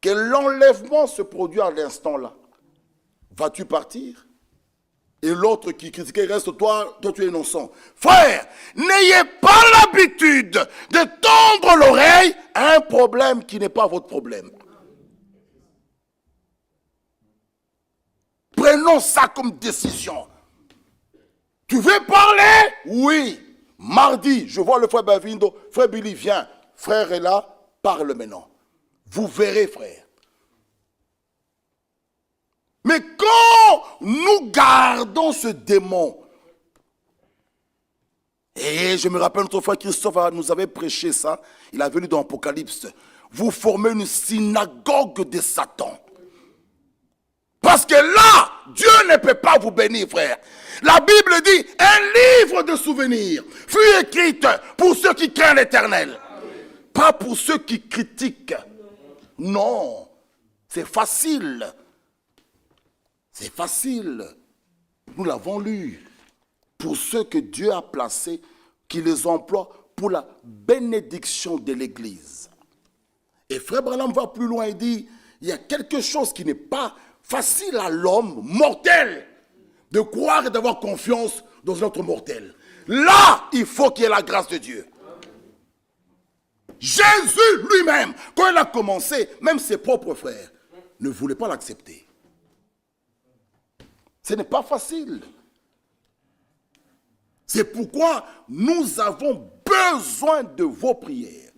que l'enlèvement se produit à l'instant là. Vas-tu partir? Et l'autre qui critiquait reste toi tu es innocent. Frère, n'ayez pas l'habitude de tendre l'oreille à un problème qui n'est pas votre problème. Prenons ça comme décision. Tu veux parler? Oui. Mardi, je vois le frère Bavindo. Frère Billy, viens. Frère est là, parle maintenant. Vous verrez, frère. Mais quand nous gardons ce démon, et je me rappelle notre frère Christophe nous avait prêché ça, il a venu dans l'Apocalypse, vous formez une synagogue de Satan. Parce que là, Dieu ne peut pas vous bénir, frère. La Bible dit, un livre de souvenirs fut écrit pour ceux qui craignent l'Éternel. Pas pour ceux qui critiquent. Non, c'est facile. C'est facile. Nous l'avons lu. Pour ceux que Dieu a placés, qui les emploie pour la bénédiction de l'Église. Et frère Branham va plus loin et dit, il y a quelque chose qui n'est pas facile à l'homme mortel de croire et d'avoir confiance dans un autre mortel. Là, il faut qu'il y ait la grâce de Dieu. Jésus lui-même, quand il a commencé, même ses propres frères ne voulaient pas l'accepter. Ce n'est pas facile. C'est pourquoi nous avons besoin de vos prières.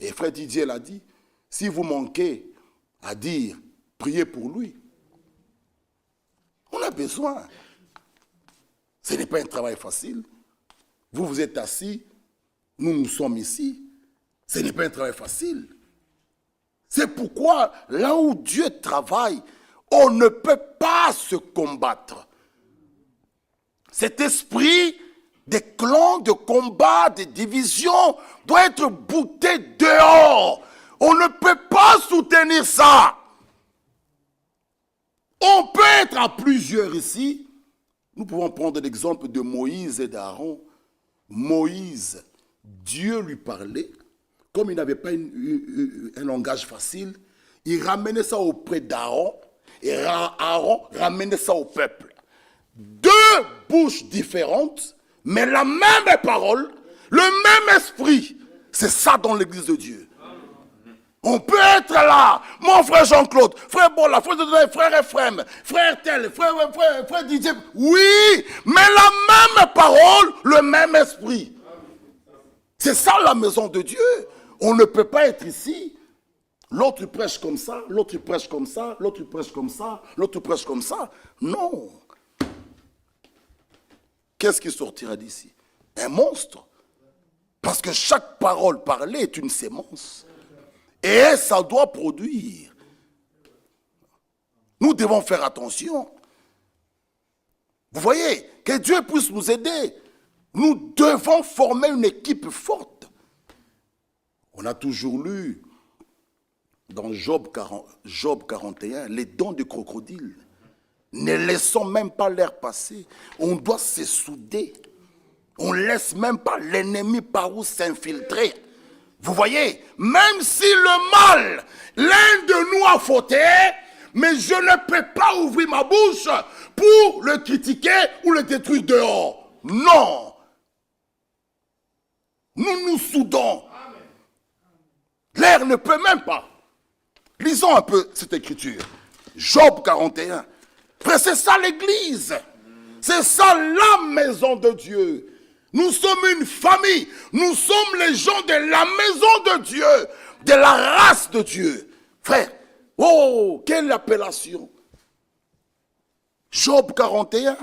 Et frère Didier l'a dit, si vous manquez à dire, priez pour lui, on a besoin. Ce n'est pas un travail facile. Vous êtes assis, nous sommes ici. Ce n'est pas un travail facile. C'est pourquoi là où Dieu travaille, on ne peut pas se combattre. Cet esprit des clans, de combats, de divisions doit être bouté dehors. On ne peut pas soutenir ça. On peut être à plusieurs ici. Nous pouvons prendre l'exemple de Moïse et d'Aaron. Moïse, Dieu lui parlait. Comme il n'avait pas un langage facile, il ramenait ça auprès d'Aaron. Et Aaron ramenait ça au peuple. Deux bouches différentes, mais la même parole, le même esprit. C'est ça dans l'église de Dieu. On peut être là, mon frère Jean-Claude, frère Bola, frère Ephraim, frère tel, frère Didier. Oui, mais la même parole, le même esprit. C'est ça la maison de Dieu. On ne peut pas être ici. L'autre prêche comme ça, l'autre prêche comme ça, l'autre prêche comme ça, l'autre prêche comme ça. Non. Qu'est-ce qui sortira d'ici? Un monstre. Parce que chaque parole parlée est une sémence. Et ça doit produire. Nous devons faire attention. Vous voyez, que Dieu puisse nous aider. Nous devons former une équipe forte. On a toujours lu dans Job 41, les dents de crocodile. Ne laissons même pas l'air passer. On doit se souder. On ne laisse même pas l'ennemi par où s'infiltrer. Vous voyez, même si le mal, l'un de nous a fauté, mais je ne peux pas ouvrir ma bouche pour le critiquer ou le détruire dehors. Non. Nous nous soudons. L'air ne peut même pas. Lisons un peu cette écriture. Job 41. Frère, c'est ça l'église. C'est ça la maison de Dieu. Nous sommes une famille. Nous sommes les gens de la maison de Dieu. De la race de Dieu. Frère, oh, quelle appellation. Job 41.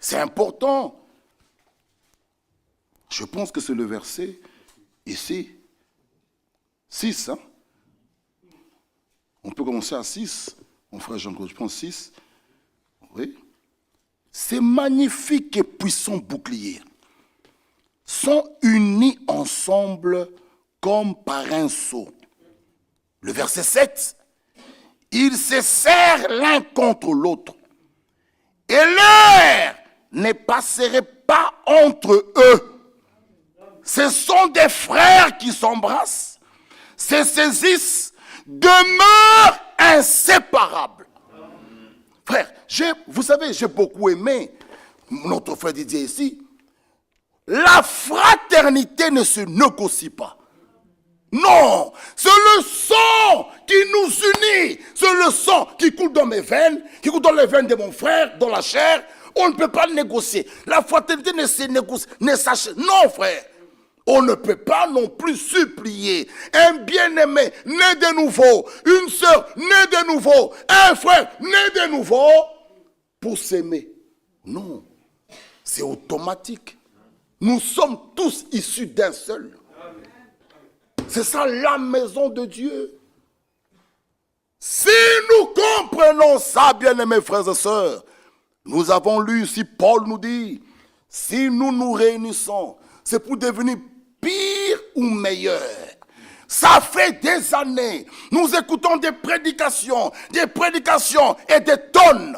C'est important. Je pense que c'est le verset ici. 6, hein? On peut commencer à 6. Mon frère Jean-Claude, je pense 6. Oui. Ces magnifiques et puissants boucliers sont unis ensemble comme par un sceau. Le verset 7, ils se serrent l'un contre l'autre et l'air ne passerait pas entre eux. Ce sont des frères qui s'embrassent, se saisissent, demeurent inséparables. Frère, vous savez, j'ai beaucoup aimé notre frère Didier ici. La fraternité ne se négocie pas. Non, c'est le sang qui nous unit. C'est le sang qui coule dans mes veines, qui coule dans les veines de mon frère, dans la chair. On ne peut pas négocier. La fraternité ne se négocie, ne s'achète. Non, frère. On ne peut pas non plus supplier un bien-aimé né de nouveau, une sœur née de nouveau, un frère né de nouveau pour s'aimer. Non, c'est automatique. Nous sommes tous issus d'un seul. C'est ça la maison de Dieu. Si nous comprenons ça, bien-aimés frères et sœurs, nous avons lu ici, Paul nous dit, si nous nous réunissons, c'est pour devenir pire ou meilleur. Ça fait des années, nous écoutons des prédications et des tonnes.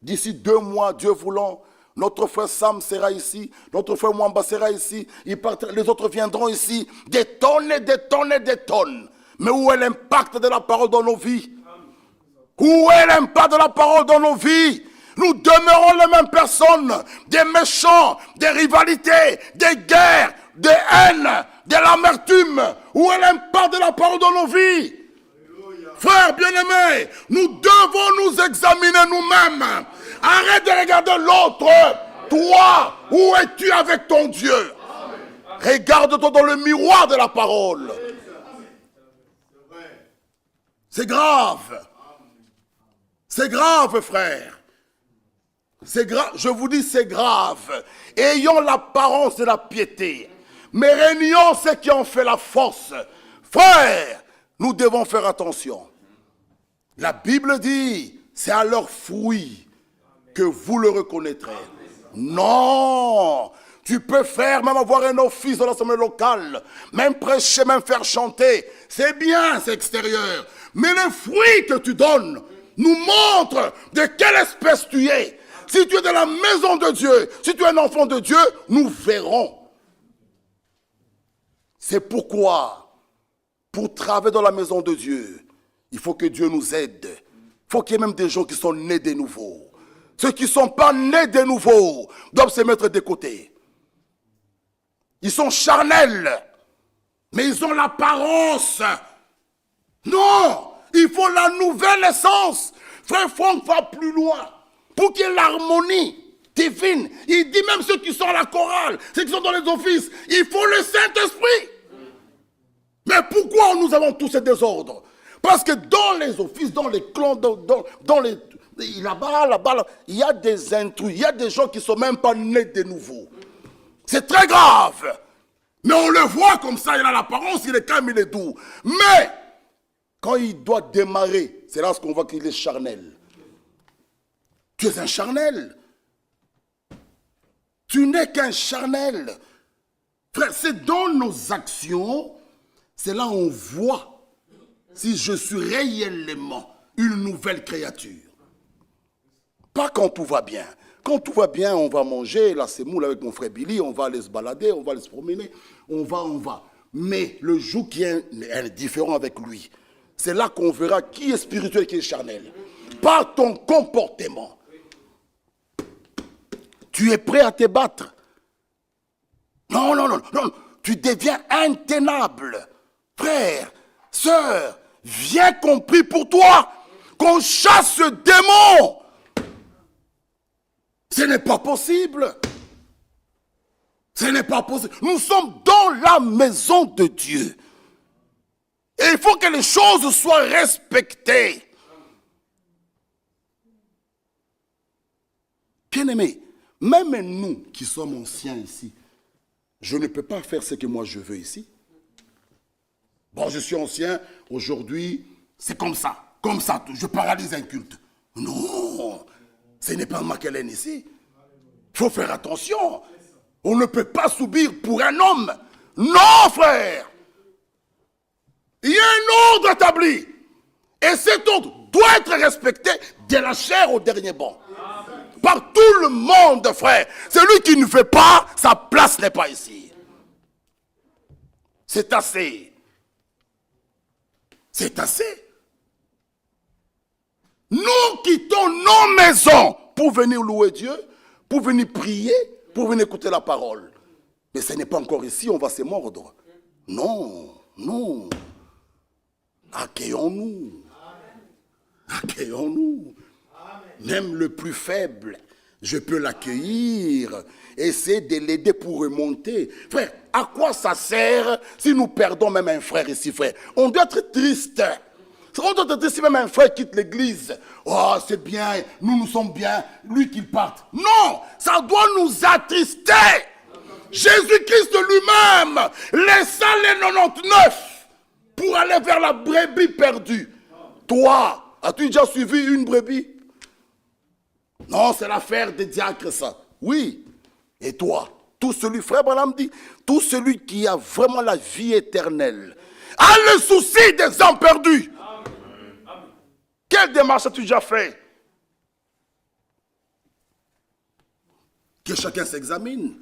D'ici 2 mois, Dieu voulant, notre frère Sam sera ici, notre frère Mwamba sera ici, les autres viendront ici, des tonnes et des tonnes et des tonnes. Mais où est l'impact de la parole dans nos vies? Où est l'impact de la parole dans nos vies? Nous demeurons les mêmes personnes, des méchants, des rivalités, des guerres, des haines, de l'amertume. Où est l'impact de la parole dans nos vies? Frères bien-aimés, nous devons nous examiner nous-mêmes. Arrête de regarder l'autre. Toi, où es-tu avec ton Dieu? Regarde-toi dans le miroir de la parole. C'est grave. C'est grave, frère. C'est grave. Je vous dis, c'est grave. Ayons l'apparence de la piété, mais régnons ceux qui ont fait la force. Frère, nous devons faire attention. La Bible dit, c'est à leurs fruits que vous le reconnaîtrez. Non, tu peux faire, même avoir un office dans l'assemblée locale, même prêcher, même faire chanter. C'est bien, c'est extérieur. Mais les fruits que tu donnes nous montrent de quelle espèce tu es. Si tu es de la maison de Dieu, si tu es un enfant de Dieu, nous verrons. C'est pourquoi, pour travailler dans la maison de Dieu, il faut que Dieu nous aide. Il faut qu'il y ait même des gens qui sont nés de nouveau. Ceux qui ne sont pas nés de nouveau doivent se mettre de côté. Ils sont charnels, mais ils ont l'apparence. Non, il faut la nouvelle essence. Frère Franck va plus loin. Pour qu'il y ait l'harmonie divine. Il dit même ceux qui sont à la chorale, ceux qui sont dans les offices, il faut le Saint-Esprit. Mais pourquoi nous avons tous ces désordres? Parce que dans les offices, dans les clans, dans les... Là-bas, il y a des intrus, il y a des gens qui ne sont même pas nés de nouveau. C'est très grave. Mais on le voit comme ça, il a l'apparence, il est calme, il est doux. Mais, quand il doit démarrer, c'est là qu'on voit qu'il est charnel. Tu es un charnel. Tu n'es qu'un charnel. Frère, c'est dans nos actions, c'est là où on voit si je suis réellement une nouvelle créature. Pas quand tout va bien. Quand tout va bien, on va manger la semoule avec mon frère Billy, on va aller se balader, on va aller se promener, on va. Mais le jour qui est différent avec lui, c'est là qu'on verra qui est spirituel et qui est charnel. Par ton comportement. Tu es prêt à te battre. Non. Tu deviens intenable. Frère, sœur, viens qu'on prie pour toi. Qu'on chasse ce démon. Ce n'est pas possible. Ce n'est pas possible. Nous sommes dans la maison de Dieu. Et il faut que les choses soient respectées. Bien-aimés, même nous qui sommes anciens ici, je ne peux pas faire ce que moi je veux ici. Bon, je suis ancien, aujourd'hui, c'est comme ça, je paralyse un culte. Non, Ce n'est pas Maquelène ici. Il faut faire attention. On ne peut pas subir pour un homme. Non, frère. Il y a un ordre établi. Et cet ordre doit être respecté de la chair au dernier banc. Par tout le monde, frère. Celui qui ne fait pas, sa place n'est pas ici. C'est assez. C'est assez. Nous quittons nos maisons pour venir louer Dieu, pour venir prier, pour venir écouter la parole. Mais ce n'est pas encore ici, on va se mordre. Non, non. Accueillons-nous. Accueillons-nous. Même le plus faible, je peux l'accueillir, essayer de l'aider pour remonter. Frère, à quoi ça sert si nous perdons même un frère ici, frère? On doit être triste. On doit être triste si même un frère quitte l'église. Oh, c'est bien, nous sommes bien, lui qu'il parte. Non, ça doit nous attrister. Jésus-Christ lui-même laissa les 99 pour aller vers la brebis perdue. Toi, as-tu déjà suivi une brebis? Non, c'est l'affaire des diacres, ça. Oui. Et toi, tout celui, frère Branham dit, tout celui qui a vraiment la vie éternelle a le souci des hommes perdus. Amen. Quelle démarche as-tu déjà fait? Que chacun s'examine.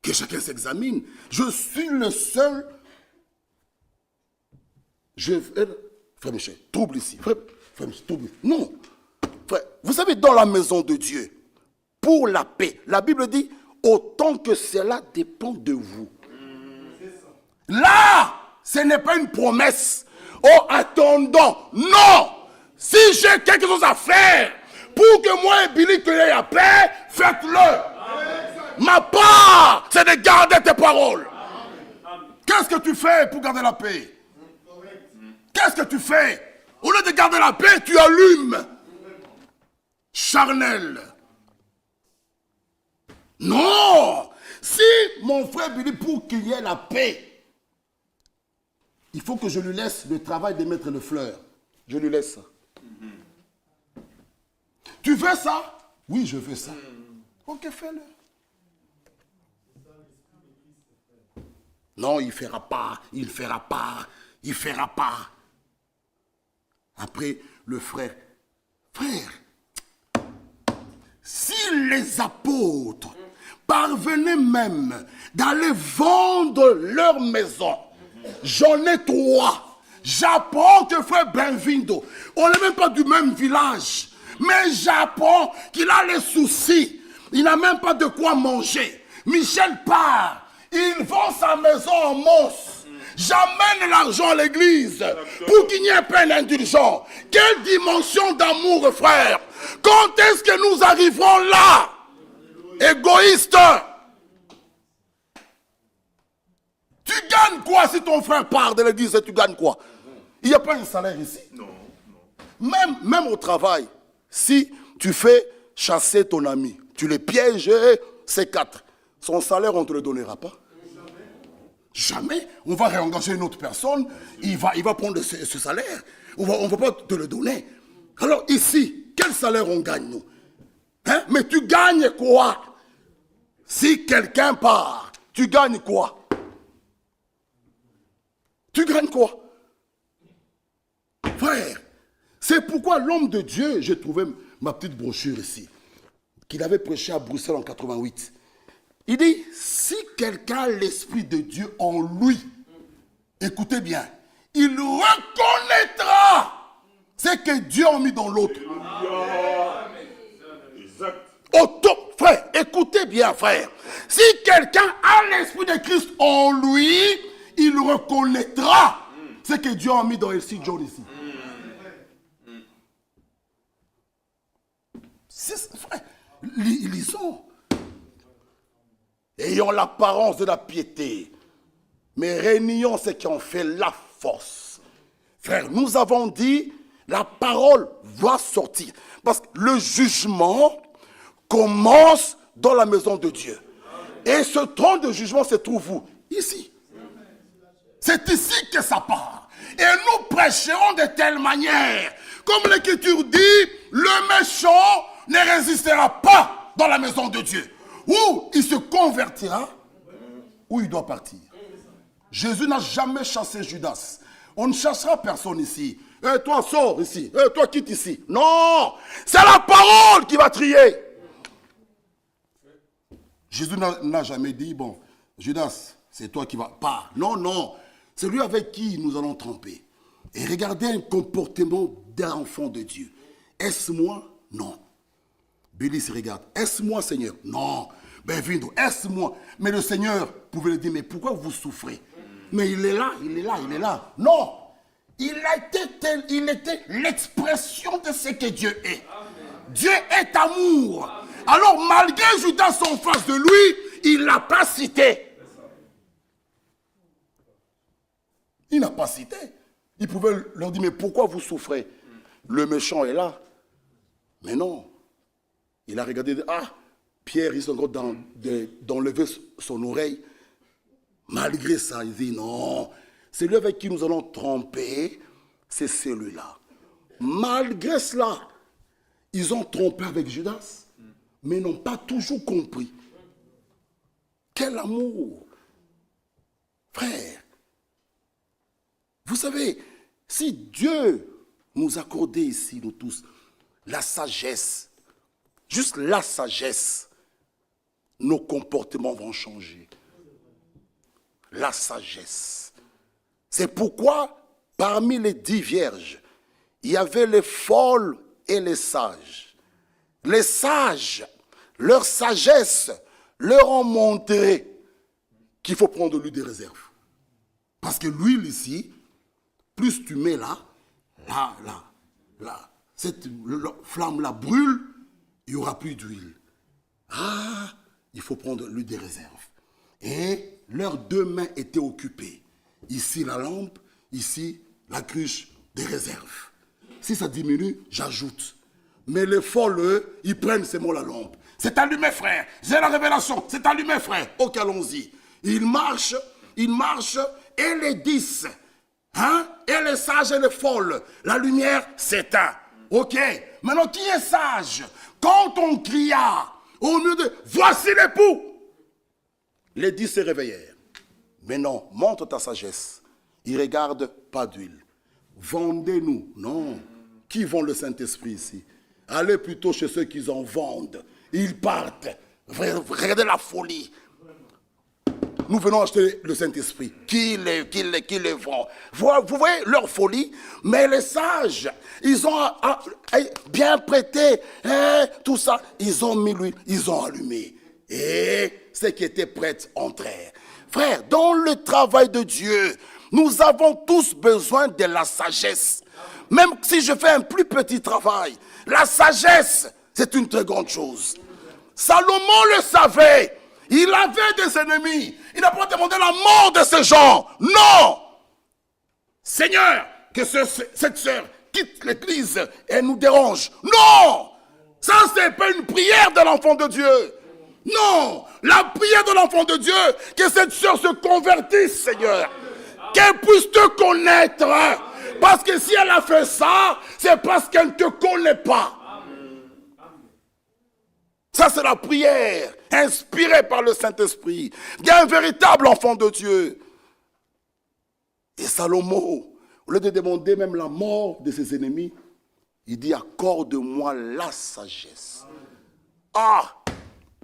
Que chacun s'examine. Je suis le seul. Frère Michel, trouble ici. Frère Michel, trouble. Non. Frère, vous savez, dans la maison de Dieu, pour la paix, la Bible dit, autant que cela dépend de vous. Là, ce n'est pas une promesse. Oh, attendons. Non. Si j'ai quelque chose à faire, pour que moi et Billy que ait la paix, faites-le. Ma part, c'est de garder tes paroles. Qu'est-ce que tu fais pour garder la paix? Qu'est-ce que tu fais? Au lieu de garder la paix, tu allumes. Charnel. Non. Si mon frère Billy, pour qu'il y ait la paix, il faut que je lui laisse le travail de mettre les fleurs. Je lui laisse ça. Tu veux ça? Oui, je veux ça. Ok, fais-le. Non, il ne fera pas, il ne fera pas, il ne fera pas. Après, le frère, si les apôtres parvenaient même d'aller vendre leur maison, j'en ai 3. J'apprends que frère Benvindo, on n'est même pas du même village, mais j'apprends qu'il a les soucis. Il n'a même pas de quoi manger. Michel part. Il vend sa maison en mousse. J'amène l'argent à l'église pour qu'il n'y ait pas d'indulgence. Quelle dimension d'amour, frère. Quand est-ce que nous arriverons là? Égoïste. Tu gagnes quoi si ton frère part de l'église et tu gagnes quoi? Il n'y a pas un salaire ici. Non. Même au travail, si tu fais chasser ton ami, tu le pièges, c'est 4. Son salaire, on ne te le donnera pas. Jamais. On va réengager une autre personne, il va prendre ce salaire. On ne va pas te le donner. Alors ici, quel salaire on gagne, nous? Hein? Mais tu gagnes quoi? Si quelqu'un part, tu gagnes quoi? Tu gagnes quoi? Frère, c'est pourquoi l'homme de Dieu, j'ai trouvé ma petite brochure ici, qu'il avait prêché à Bruxelles en 88. Il dit, si quelqu'un a l'Esprit de Dieu en lui, écoutez bien, il reconnaîtra ce que Dieu a mis dans l'autre. Frère, écoutez bien, frère. Si quelqu'un a l'Esprit de Christ en lui, il reconnaîtra ce que Dieu a mis dans Elsie John ici. Frère, lisons. Ayons l'apparence de la piété, mais réunions ce qui en fait la force. Frère, nous avons dit, la parole va sortir. Parce que le jugement commence dans la maison de Dieu. Et ce trône de jugement se trouve où? Ici. C'est ici que ça part. Et nous prêcherons de telle manière Comme l'Écriture dit, le méchant ne résistera pas dans la maison de Dieu. Ou il se convertira, ou il doit partir. Jésus n'a jamais chassé Judas. On ne chassera personne ici. Toi, sors ici. Toi, quitte ici. Non, c'est la parole qui va trier. Jésus n'a jamais dit, bon, Judas, c'est toi qui vas pas. Non, non, c'est lui avec qui nous allons tromper. Et regardez un comportement d'un enfant de Dieu. Est-ce moi? Non. Billy se regarde. Est-ce moi, Seigneur? Non. Ben, Vindo, est-ce moi? Mais le Seigneur pouvait le dire, mais pourquoi vous souffrez? Mais il est là, il est là, il est là. Non. Il était l'expression de ce que Dieu est. Dieu est amour. Alors, malgré Judas en face de lui, il ne l'a pas cité. Il n'a pas cité. Il pouvait leur dire, mais pourquoi vous souffrez? Le méchant est là. Mais non. Il a regardé, Pierre, il s'est encore d'enlever son oreille. Malgré ça, il dit, non, celui avec qui nous allons tromper, c'est celui-là. Malgré cela, ils ont trompé avec Judas, mais n'ont pas toujours compris. Quel amour! Frère, vous savez, si Dieu nous accordait ici, nous tous, la sagesse, juste la sagesse, nos comportements vont changer. La sagesse. C'est pourquoi, parmi les 10 vierges, il y avait les folles et les sages. Les sages, leur sagesse, leur ont montré qu'il faut prendre de lui des réserves. Parce que l'huile ici, plus tu mets là, cette flamme-là brûle, il n'y aura plus d'huile. Il faut prendre de l'huile des réserves. Et leurs 2 mains étaient occupées. Ici la lampe, ici la cruche des réserves. Si ça diminue, j'ajoute. Mais les folles, eux, ils prennent seulement la lampe. C'est allumé, frère. J'ai la révélation. C'est allumé, frère. Ok, allons-y. Ils marchent, et les 10, et les sages et les folles, la lumière s'éteint. Ok. Maintenant, qui est sage? Quand on cria, au lieu de voici l'époux, les 10 se réveillèrent. Mais non, montre ta sagesse. Ils regardent, pas d'huile. Vendez-nous. Non. Qui vend le Saint-Esprit ici? Allez plutôt chez ceux qui en vendent. Ils partent. Regardez la folie. Nous venons acheter le Saint-Esprit. Qui les vend? Vous voyez leur folie? Mais les sages, ils ont bien prêté tout ça. Ils ont mis l'huile, ils ont allumé. Et ceux qui étaient prêts entrèrent. Frère, dans le travail de Dieu, nous avons tous besoin de la sagesse. Même si je fais un plus petit travail, la sagesse, c'est une très grande chose. Salomon le savait. Il avait des ennemis. Il n'a pas demandé la mort de ces gens. Non. Seigneur, que cette sœur quitte l'église et nous dérange. Non. Ça, c'est pas une prière de l'enfant de Dieu. Non. La prière de l'enfant de Dieu, que cette sœur se convertisse, Seigneur. Qu'elle puisse te connaître. Parce que si elle a fait ça, c'est parce qu'elle ne te connaît pas. Ça, c'est la prière inspirée par le Saint-Esprit. Il y a un véritable enfant de Dieu. Et Salomon, au lieu de demander même la mort de ses ennemis, il dit, accorde-moi la sagesse.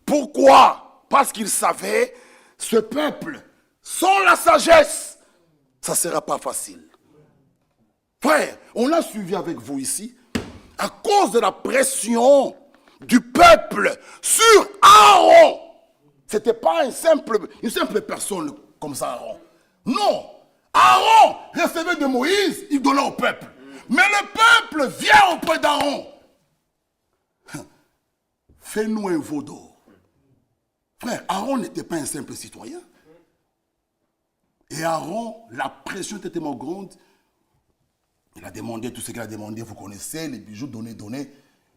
Pourquoi? Parce qu'il savait, ce peuple, sans la sagesse, ça ne sera pas facile. Frère, on a suivi avec vous ici, à cause de la pression du peuple sur Aaron. Ce n'était pas une simple personne comme ça, Aaron. Non. Aaron recevait de Moïse, il donnait au peuple. Mais le peuple vient auprès d'Aaron. Fais-nous un veau d'or. Frère, Aaron n'était pas un simple citoyen. Et Aaron, la pression était tellement grande. Il a demandé tout ce qu'il a demandé. Vous connaissez les bijoux donnés.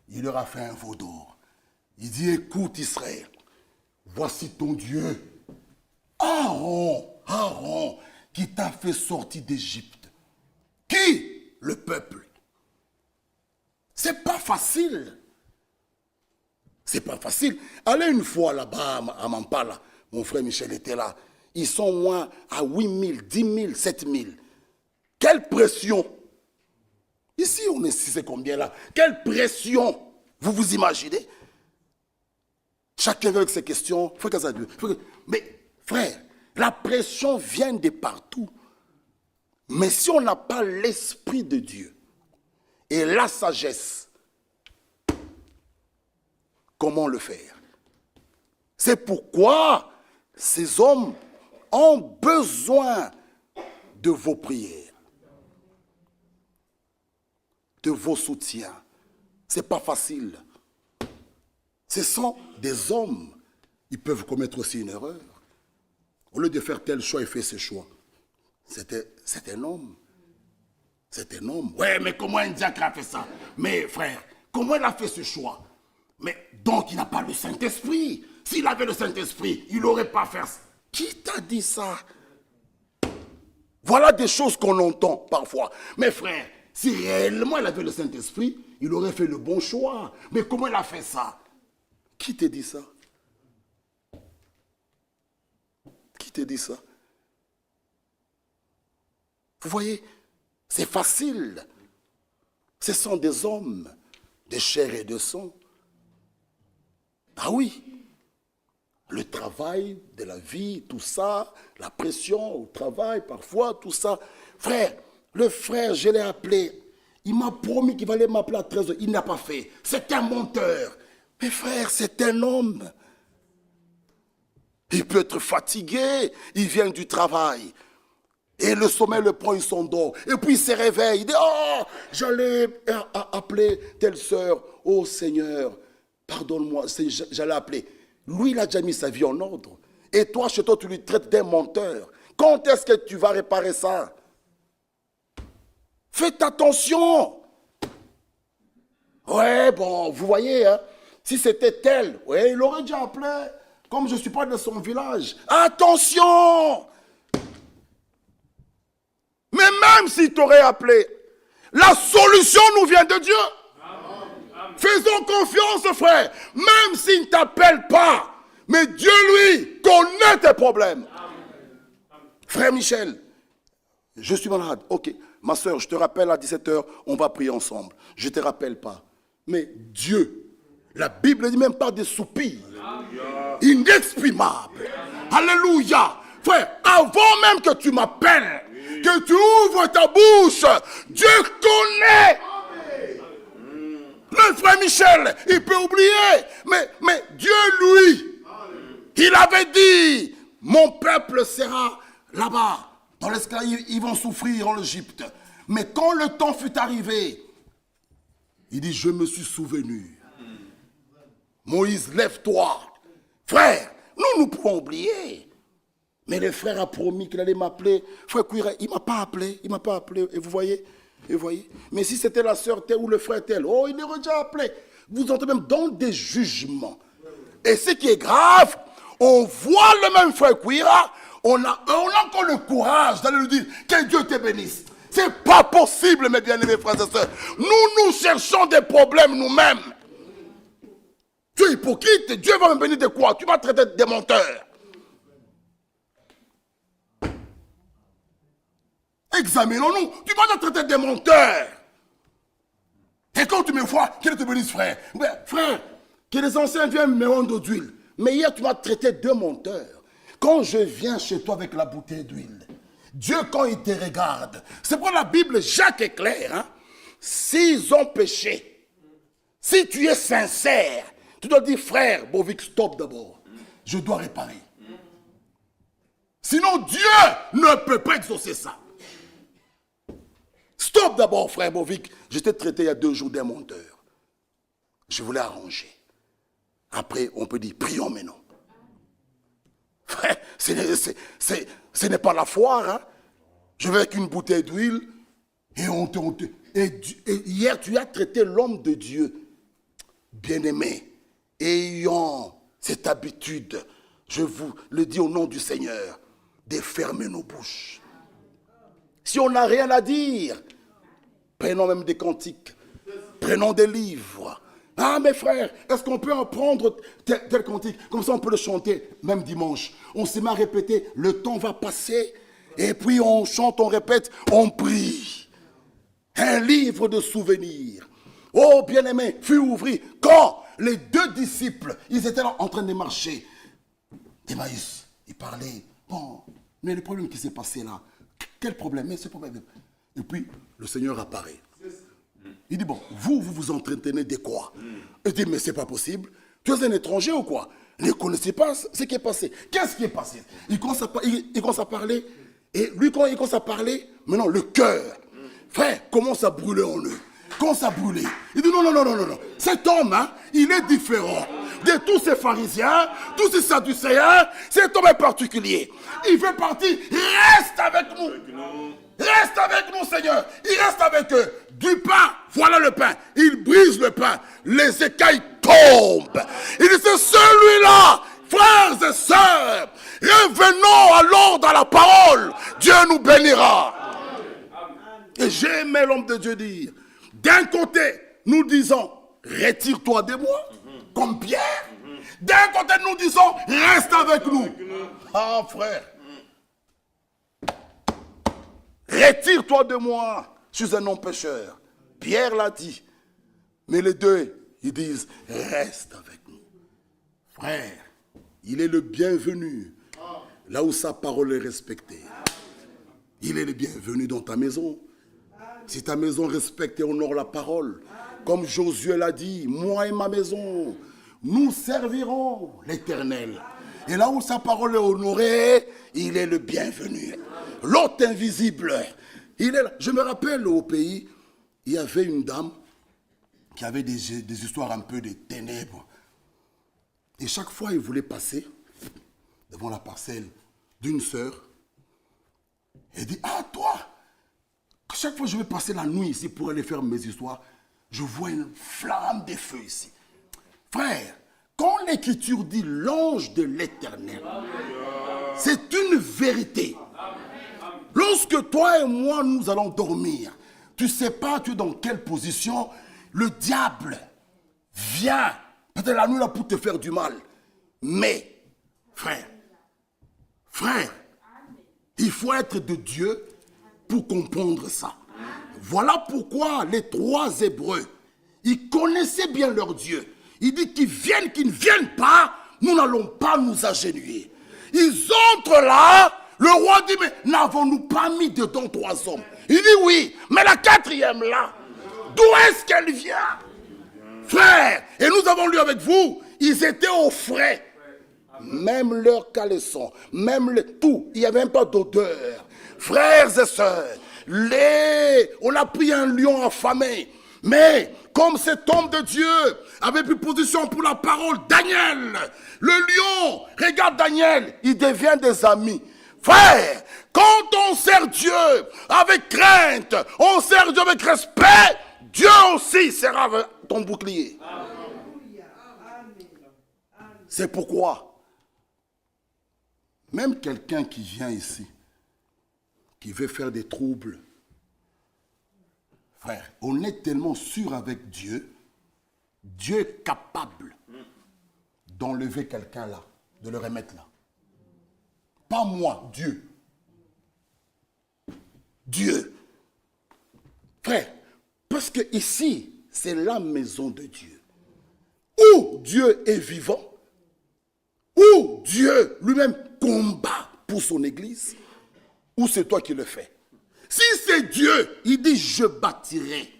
Il leur a fait un veau d'or. Il dit, écoute Israël, voici ton Dieu. Aaron, qui t'a fait sortir d'Égypte. Qui? Le peuple. c'est pas facile. C'est pas facile. Allez une fois là-bas à Mampala, mon frère Michel était là. Ils sont moins à 8 000, 10 000, 7 000. Quelle pression! Ici, on est 6 et combien là? Quelle pression! Vous vous imaginez? Chacun avec ses questions. Mais frère, la pression vient de partout. Mais si on n'a pas l'Esprit de Dieu et la sagesse, comment le faire? C'est pourquoi ces hommes ont besoin de vos prières, de vos soutiens. C'est pas facile. Ce sont des hommes. Ils peuvent commettre aussi une erreur. Au lieu de faire tel choix, il fait ce choix. C'est un homme. C'est un homme. Ouais, mais comment un diacre a fait ça? Mais frère, comment il a fait ce choix? Mais donc il n'a pas le Saint-Esprit. S'il avait le Saint-Esprit, il n'aurait pas fait ça. Qui t'a dit ça? Voilà des choses qu'on entend parfois. Mais frère, si réellement il avait le Saint-Esprit, il aurait fait le bon choix. Mais comment il a fait ça? Qui t'a dit ça? Qui t'a dit ça? Vous voyez, c'est facile. Ce sont des hommes de chair et de sang. Ah oui, le travail de la vie, tout ça, la pression au travail, parfois, tout ça. Frère, le frère, je l'ai appelé. Il m'a promis qu'il allait m'appeler à 13h. Il n'a pas fait. C'est un menteur. Mais frère, c'est un homme. Il peut être fatigué. Il vient du travail. Et le sommeil le prend, il s'endort. Et puis il se réveille. Il dit, oh, j'allais appeler telle sœur. Oh Seigneur, pardonne-moi. J'allais appeler. Lui, il a déjà mis sa vie en ordre. Et toi, chez toi, tu lui traites d'un menteur. Quand est-ce que tu vas réparer ça? Faites attention. Ouais, bon, vous voyez, hein, si c'était tel, ouais, il aurait déjà appelé. Comme je ne suis pas de son village. Attention! Mais même s'il t'aurait appelé, la solution nous vient de Dieu. Amen. Faisons confiance, frère. Même s'il ne t'appelle pas, mais Dieu, lui, connaît tes problèmes. Amen. Frère Michel, je suis malade. Ok, ma soeur, je te rappelle à 17h, on va prier ensemble. Je ne te rappelle pas. Mais Dieu, la Bible dit même pas des soupirs. Inexprimables. Alléluia. Frère, avant même que tu m'appelles, que tu ouvres ta bouche, Dieu connaît. Le frère Michel, il peut oublier, mais Dieu, lui, il avait dit, mon peuple sera là-bas, dans l'esclavage, ils vont souffrir en Égypte. Mais quand le temps fut arrivé, il dit, je me suis souvenu. Moïse, lève-toi. Frère, nous pouvons oublier. Mais le frère a promis qu'il allait m'appeler. Frère Kouira, il ne m'a pas appelé. Il ne m'a pas appelé. Et vous voyez? Mais si c'était la sœur telle ou le frère tel, oh, il aurait déjà appelé. Vous entrez même dans des jugements. Et ce qui est grave, on voit le même frère Kouira, on a encore le courage d'aller lui dire que Dieu te bénisse. C'est pas possible, mes bien-aimés frères et sœurs. Nous cherchons des problèmes nous-mêmes. Tu es hypocrite. Dieu va me bénir de quoi? Tu vas traiter de menteur. Examinons-nous. Tu vas te traiter de menteur. Et quand tu me vois, qu'il te bénisse, frère. Mais, frère, que les anciens viennent me rendre d'huile. Mais hier, tu m'as traité de menteur. Quand je viens chez toi avec la bouteille d'huile, Dieu, quand il te regarde, c'est pour la Bible, Jacques est clair. Hein? S'ils ont péché, si tu es sincère, tu dois dire, frère, Bovic, stop d'abord. Je dois réparer. Sinon, Dieu ne peut pas exaucer ça. Stop d'abord, frère Bovic. Je t'ai traité il y a 2 jours d'un menteur. Je voulais arranger. Après, on peut dire, prions maintenant. Frère, ce n'est pas la foire. Hein? Je vais avec une bouteille d'huile et et hier, tu as traité l'homme de Dieu. Bien-aimé, ayant cette habitude, je vous le dis au nom du Seigneur, de fermer nos bouches. Si on n'a rien à dire, prenons même des cantiques. prenons des livres. Ah, mes frères, est-ce qu'on peut en prendre tel cantique? Comme ça, on peut le chanter, même dimanche. On s'est mis à répéter, le temps va passer, et puis on chante, on répète, on prie. Un livre de souvenirs. Oh, bien-aimé, fut ouvert. Quand les deux disciples, ils étaient là en train de marcher, Emmaüs, ils parlaient. Bon, mais le problème qui s'est passé là, quel problème? Mais ce problème. Et puis, le Seigneur apparaît. Il dit, bon, vous entretenez de quoi? Il dit, mais c'est pas possible. Tu es un étranger ou quoi? Ne connaissez pas ce qui est passé. Qu'est-ce qui est passé? Il commence à parler. Et lui, quand il commence à parler, maintenant, le cœur, frère, commence à brûler en eux. Commence à brûler. Il dit, non. Cet homme, hein, il est différent de tous ces pharisiens, tous ces sadducéens. Cet homme est particulier. Il fait partie. Reste avec nous. Reste avec nous, Seigneur. Il reste avec eux. Du pain, voilà le pain. Il brise le pain. Les écailles tombent. Il dit, c'est celui-là, frères et sœurs. Revenons alors dans la parole. Dieu nous bénira. Et j'ai aimé l'homme de Dieu dire, d'un côté, nous disons, retire-toi de moi, comme Pierre. D'un côté, nous disons, reste avec nous. Ah, frère. Retire-toi de moi, je suis un homme pécheur. Pierre l'a dit. Mais les deux, ils disent, reste avec nous. Frère, il est le bienvenu, là où sa parole est respectée. Il est le bienvenu dans ta maison. Si ta maison respecte et honore la parole, comme Josué l'a dit, moi et ma maison, nous servirons l'Éternel. Et là où sa parole est honorée, il est le bienvenu. L'hôte invisible, il est là. Je me rappelle au pays, il y avait une dame qui avait des histoires un peu de ténèbres. Et chaque fois, il voulait passer devant la parcelle d'une sœur. Elle dit, ah toi, chaque fois que je vais passer la nuit ici pour aller faire mes histoires, je vois une flamme de feu ici. Frère, quand l'Écriture dit l'ange de l'Éternel, c'est une vérité. Lorsque toi et moi, nous allons dormir, tu ne sais pas tu es dans quelle position, le diable vient, peut-être la nuit là pour te faire du mal. Mais, frère, il faut être de Dieu pour comprendre ça. Voilà pourquoi les trois Hébreux, ils connaissaient bien leur Dieu. Il dit qu'ils viennent, qu'ils ne viennent pas, nous n'allons pas nous agenouiller. Ils entrent là, le roi dit, mais n'avons-nous pas mis dedans trois hommes? Il dit oui, mais la quatrième là, d'où est-ce qu'elle vient? Frère, et nous avons lu avec vous, ils étaient au frais. Même leur caleçon, même tout, il n'y avait même pas d'odeur. Frères et sœurs, on a pris un lion affamé. Mais comme cet homme de Dieu avait pris position pour la parole, Daniel, le lion, regarde Daniel, il devient des amis. Frère, quand on sert Dieu avec crainte, on sert Dieu avec respect, Dieu aussi sera ton bouclier. C'est pourquoi, même quelqu'un qui vient ici, qui veut faire des troubles, frère, on est tellement sûr avec Dieu, Dieu est capable d'enlever quelqu'un là, de le remettre là. Pas moi, Dieu. Dieu. Frère, parce que ici, c'est la maison de Dieu. Où Dieu est vivant, où Dieu lui-même combat pour son église, ou c'est toi qui le fais. Si c'est Dieu, il dit je bâtirai.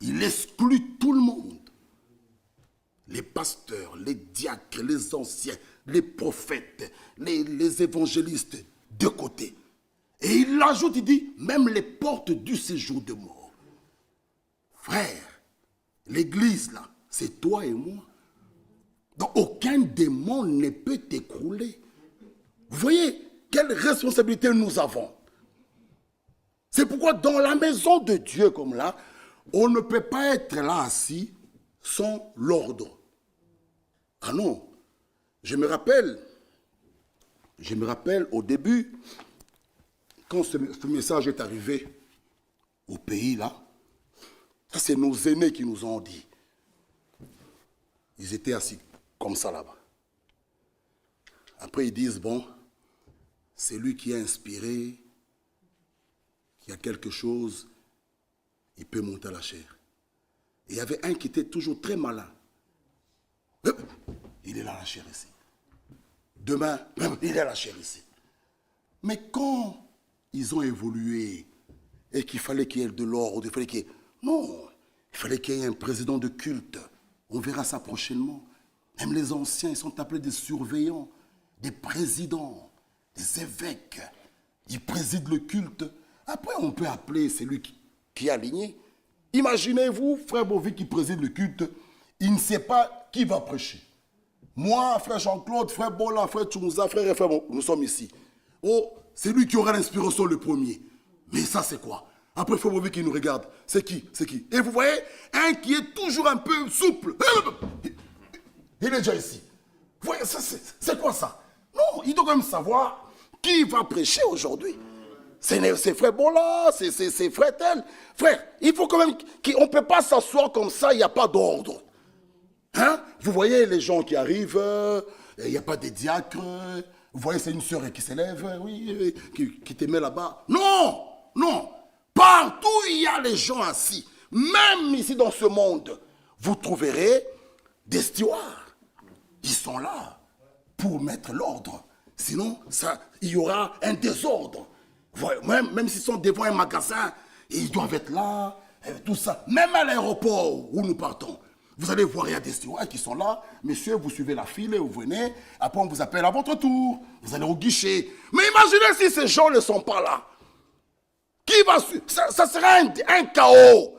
Il exclut tout le monde. Les pasteurs, les diacres, les anciens, les prophètes, les évangélistes, de côté. Et il ajoute, il dit, même les portes du séjour de mort. Frère, l'église là, c'est toi et moi. Donc aucun démon ne peut t'écrouler. Vous voyez quelle responsabilité nous avons. C'est pourquoi dans la maison de Dieu comme là, on ne peut pas être là assis sans l'ordre. Ah non, je me rappelle au début, quand ce message est arrivé au pays là, Ça, c'est nos aînés qui nous ont dit. Ils étaient assis comme ça là-bas. Après, ils disent, bon, c'est lui qui a inspiré, qui a quelque chose, il peut monter à la chair. Et il y avait un qui était toujours très malin. Il est là, la chair ici. Demain, il est à la chair ici. Mais quand ils ont évolué et qu'il fallait qu'il y ait de l'ordre, il fallait qu'il y ait... Non, il fallait qu'il y ait un président de culte. On verra ça prochainement. Même les anciens, ils sont appelés des surveillants, des présidents, des évêques. Ils président le culte. Après, on peut appeler celui qui est aligné. Imaginez-vous, frère Bovic qui préside le culte, il ne sait pas qui va prêcher. Moi, frère Jean-Claude, frère Bola, frère Tchoumouza, frère et frère, nous sommes ici. Oh, c'est lui qui aura l'inspiration le premier. Mais ça, c'est quoi? Après, frère Bovic qui nous regarde. C'est qui? C'est qui? Et vous voyez, un qui est toujours un peu souple. Il est déjà ici. Vous voyez, c'est quoi ça? Non, il doit quand même savoir qui va prêcher aujourd'hui. C'est frère Bola, c'est frère tel. Frère, il faut quand même qu'on ne peut pas s'asseoir comme ça, il n'y a pas d'ordre. Hein? Vous voyez les gens qui arrivent, il n'y a pas de diacre. Vous voyez, c'est une sœur qui s'élève, oui, qui te met là-bas. Non, non. Partout, il y a les gens assis. Même ici dans ce monde, vous trouverez des stewards. Ils sont là pour mettre l'ordre. Sinon, il y aura un désordre. Même s'ils sont devant un magasin, ils doivent être là, tout ça. Même à l'aéroport où nous partons, vous allez voir, il y a des stewards qui sont là. Monsieur, vous suivez la file et vous venez. Après, on vous appelle à votre tour. Vous allez au guichet. Mais imaginez si ces gens ne sont pas là. Qui va suivre? Ça sera un chaos.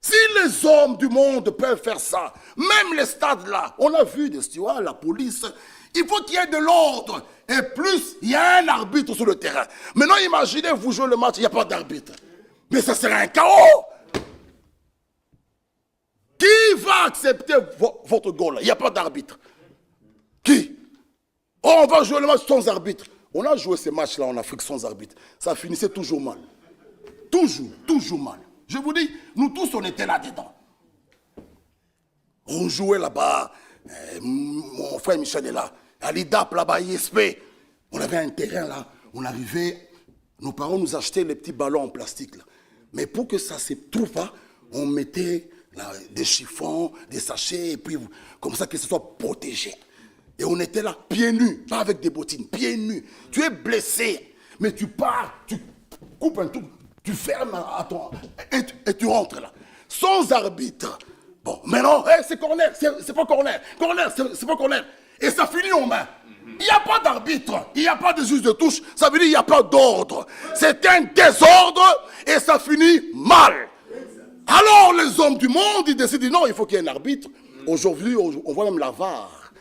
Si les hommes du monde peuvent faire ça, même les stades là, on a vu des stewards, la police, il faut qu'il y ait de l'ordre. Et plus, il y a un arbitre sur le terrain. Maintenant, imaginez, vous jouez le match, il n'y a pas d'arbitre. Mais ça sera un chaos. Qui va accepter votre goal? Il n'y a pas d'arbitre. Qui? Oh, on va jouer le match sans arbitre. On a joué ces matchs-là en Afrique sans arbitre. Ça finissait toujours mal. Toujours mal. Je vous dis, nous tous, on était là-dedans. On jouait là-bas. Mon frère Michel est là. À l'IDAP, là-bas, ISP. On avait un terrain là. On arrivait. Nos parents nous achetaient les petits ballons en plastique là. Mais pour que ça ne se trouve pas, on mettait là, des chiffons, des sachets, et puis comme ça que ce soit protégé. Et on était là, pieds nus, pas avec des bottines, pieds nus. Tu es blessé, mais tu pars, tu coupes un truc, tu fermes à ton... Et tu rentres là, sans arbitre. Bon, maintenant, hey, c'est corner, c'est pas corner. Corner, c'est pas corner. Et ça finit en main. Il n'y a pas d'arbitre, il n'y a pas de juge de touche, ça veut dire qu'il n'y a pas d'ordre. C'est un désordre et ça finit mal. Alors les hommes du monde, ils décident, non, il faut qu'il y ait un arbitre. Aujourd'hui, on voit même la VAR.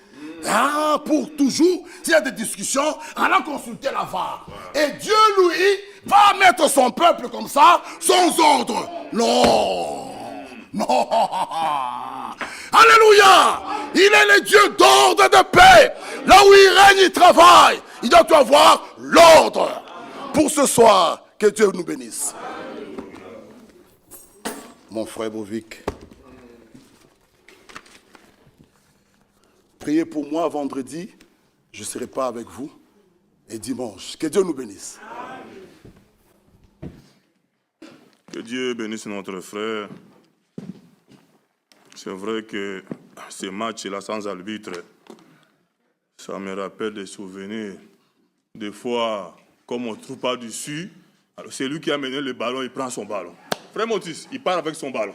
Ah, pour toujours, s'il y a des discussions, allons consulter la VAR. Et Dieu, lui, va mettre son peuple comme ça, sans ordre. Non. Non. Alléluia. Il est le Dieu d'ordre et de paix. Là où il règne, il travaille. Il doit avoir l'ordre. Pour ce soir, que Dieu nous bénisse. Mon frère Bovic, priez pour moi vendredi, je ne serai pas avec vous. Et dimanche, que Dieu nous bénisse. Que Dieu bénisse notre frère. C'est vrai que ce match-là sans arbitre, ça me rappelle des souvenirs. Des fois, comme on ne trouve pas dessus, alors c'est lui qui a mené le ballon, il prend son ballon. Frère Motis, il part avec son ballon.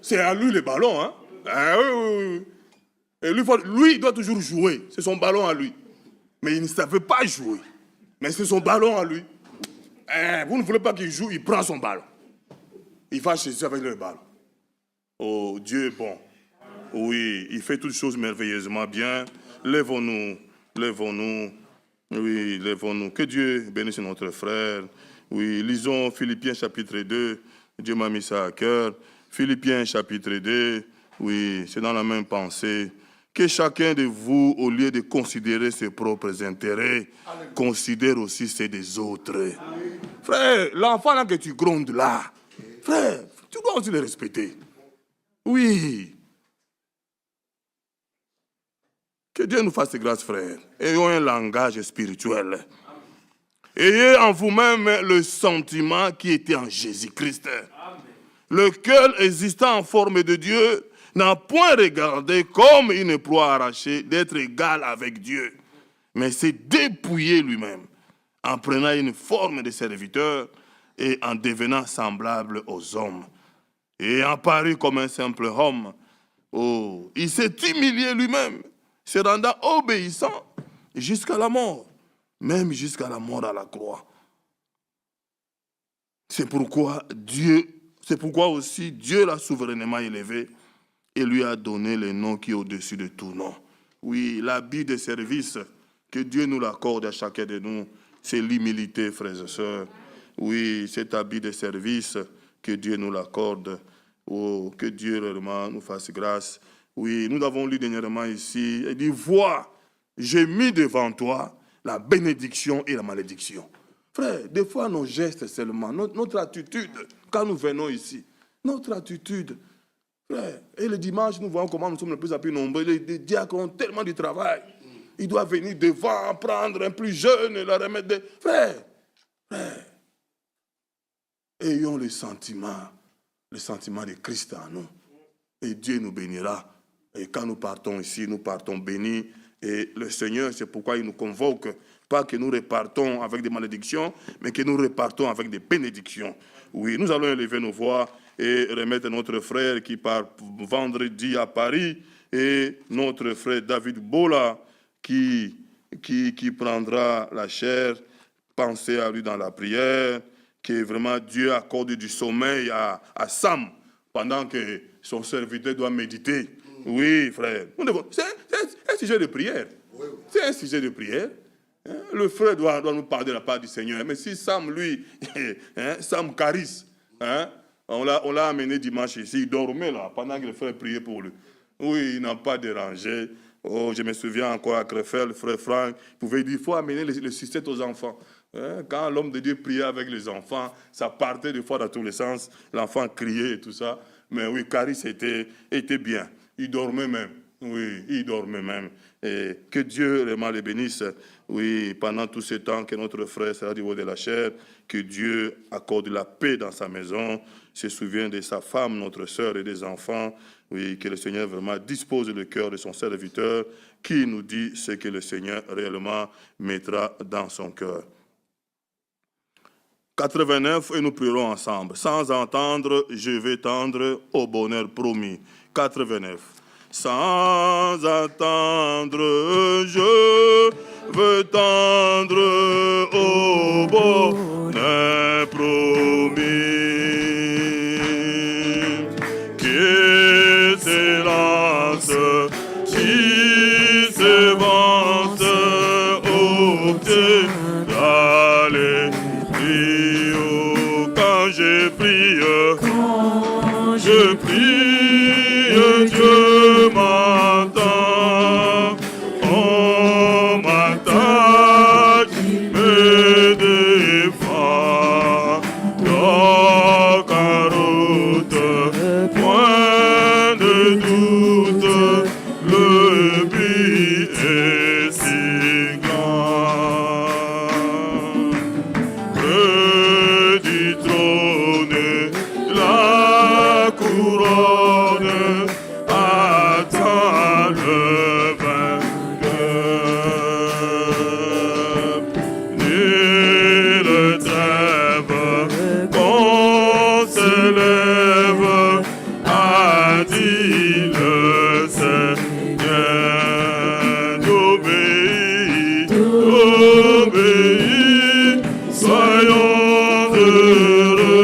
C'est à lui le ballon, hein? Ah, oui. Et lui, il doit toujours jouer. C'est son ballon à lui. Mais il ne savait pas jouer. Mais c'est son ballon à lui. Vous ne voulez pas qu'il joue, il prend son ballon. Il va chez lui avec le ballon. Oh, Dieu est bon. Oui, il fait toutes choses merveilleusement bien. Lèvons-nous. Oui, lèvons-nous. Que Dieu bénisse notre frère. Oui, lisons Philippiens chapitre 2. Dieu m'a mis ça à cœur. Philippiens chapitre 2. Oui, c'est dans la même pensée. Que chacun de vous, au lieu de considérer ses propres intérêts, considère aussi ceux des autres. Frère, l'enfant là que tu grondes là, frère, tu dois aussi les respecter. Oui. Que Dieu nous fasse grâce, frère. Ayons un langage spirituel. Ayez en vous-même le sentiment qui était en Jésus-Christ. Lequel, existant en forme de Dieu, n'a point regardé comme une proie arrachée d'être égal avec Dieu, mais s'est dépouillé lui-même, en prenant une forme de serviteur et en devenant semblable aux hommes. Et apparu comme un simple homme, il s'est humilié lui-même, se rendant obéissant jusqu'à la mort, même jusqu'à la mort à la croix. C'est pourquoi aussi Dieu l'a souverainement élevé et lui a donné le nom qui est au-dessus de tout nom. Oui, l'habit de service que Dieu nous l'accorde à chacun de nous, c'est l'humilité, frères et sœurs. Oui, cet habit de service que Dieu nous l'accorde. Oh, que Dieu réellement nous fasse grâce. Oui, nous avons lu dernièrement ici, il dit, vois, j'ai mis devant toi la bénédiction et la malédiction. Frère, des fois nos gestes seulement, notre attitude, quand nous venons ici, notre attitude, frère, et le dimanche, nous voyons comment nous sommes le plus à plus nombreux, les diacres ont tellement de travail, ils doivent venir devant, prendre un plus jeune et leur remettre des... Frère, ayons le sentiment de Christ en nous, et Dieu nous bénira. Et quand nous partons ici, nous partons bénis. Et le Seigneur, c'est pourquoi il nous convoque, pas que nous repartons avec des malédictions, mais que nous repartons avec des bénédictions. Oui, nous allons élever nos voix et remettre notre frère qui part vendredi à Paris, et notre frère David Bola qui prendra la chair. Pensez à lui dans la prière, que vraiment Dieu accorde du sommeil à Sam, pendant que son serviteur doit méditer. Oui, frère. C'est un sujet de prière. C'est un sujet de prière. Le frère doit nous parler de la part du Seigneur. Mais si Sam, lui, Sam Caris, on l'a amené dimanche ici, il dormait là, pendant que le frère priait pour lui. Oui, il n'a pas dérangé. Oh, je me souviens encore à Crefeld, le frère Franck, il pouvait dire, il faut amener le sucette aux enfants. Quand l'homme de Dieu priait avec les enfants, ça partait des fois dans tous les sens. L'enfant criait et tout ça. Mais oui, Caris était bien. Il dormait même. Oui, il dormait même. Et que Dieu vraiment les bénisse. Oui, pendant tout ce temps que notre frère sera du haut de la chair, que Dieu accorde la paix dans sa maison, se souvient de sa femme, notre sœur et des enfants. Oui, que le Seigneur vraiment dispose le cœur de son serviteur, qui nous dit ce que le Seigneur réellement mettra dans son cœur. 89, et nous prierons ensemble. Sans entendre, je vais tendre au bonheur promis. 89. Sans attendre, je veux tendre au bonheur promis. Qui s'élance, qui s'avance, obtient quand je prie, Dieu m'entend. On m'attaque, me défend. Donc en route, point de doute, le but est si grand. Près du trône, la couronne attend le vainqueur. Nulle trêve qu'on s'élève, a dit le Seigneur. Obéis, soyons heureux.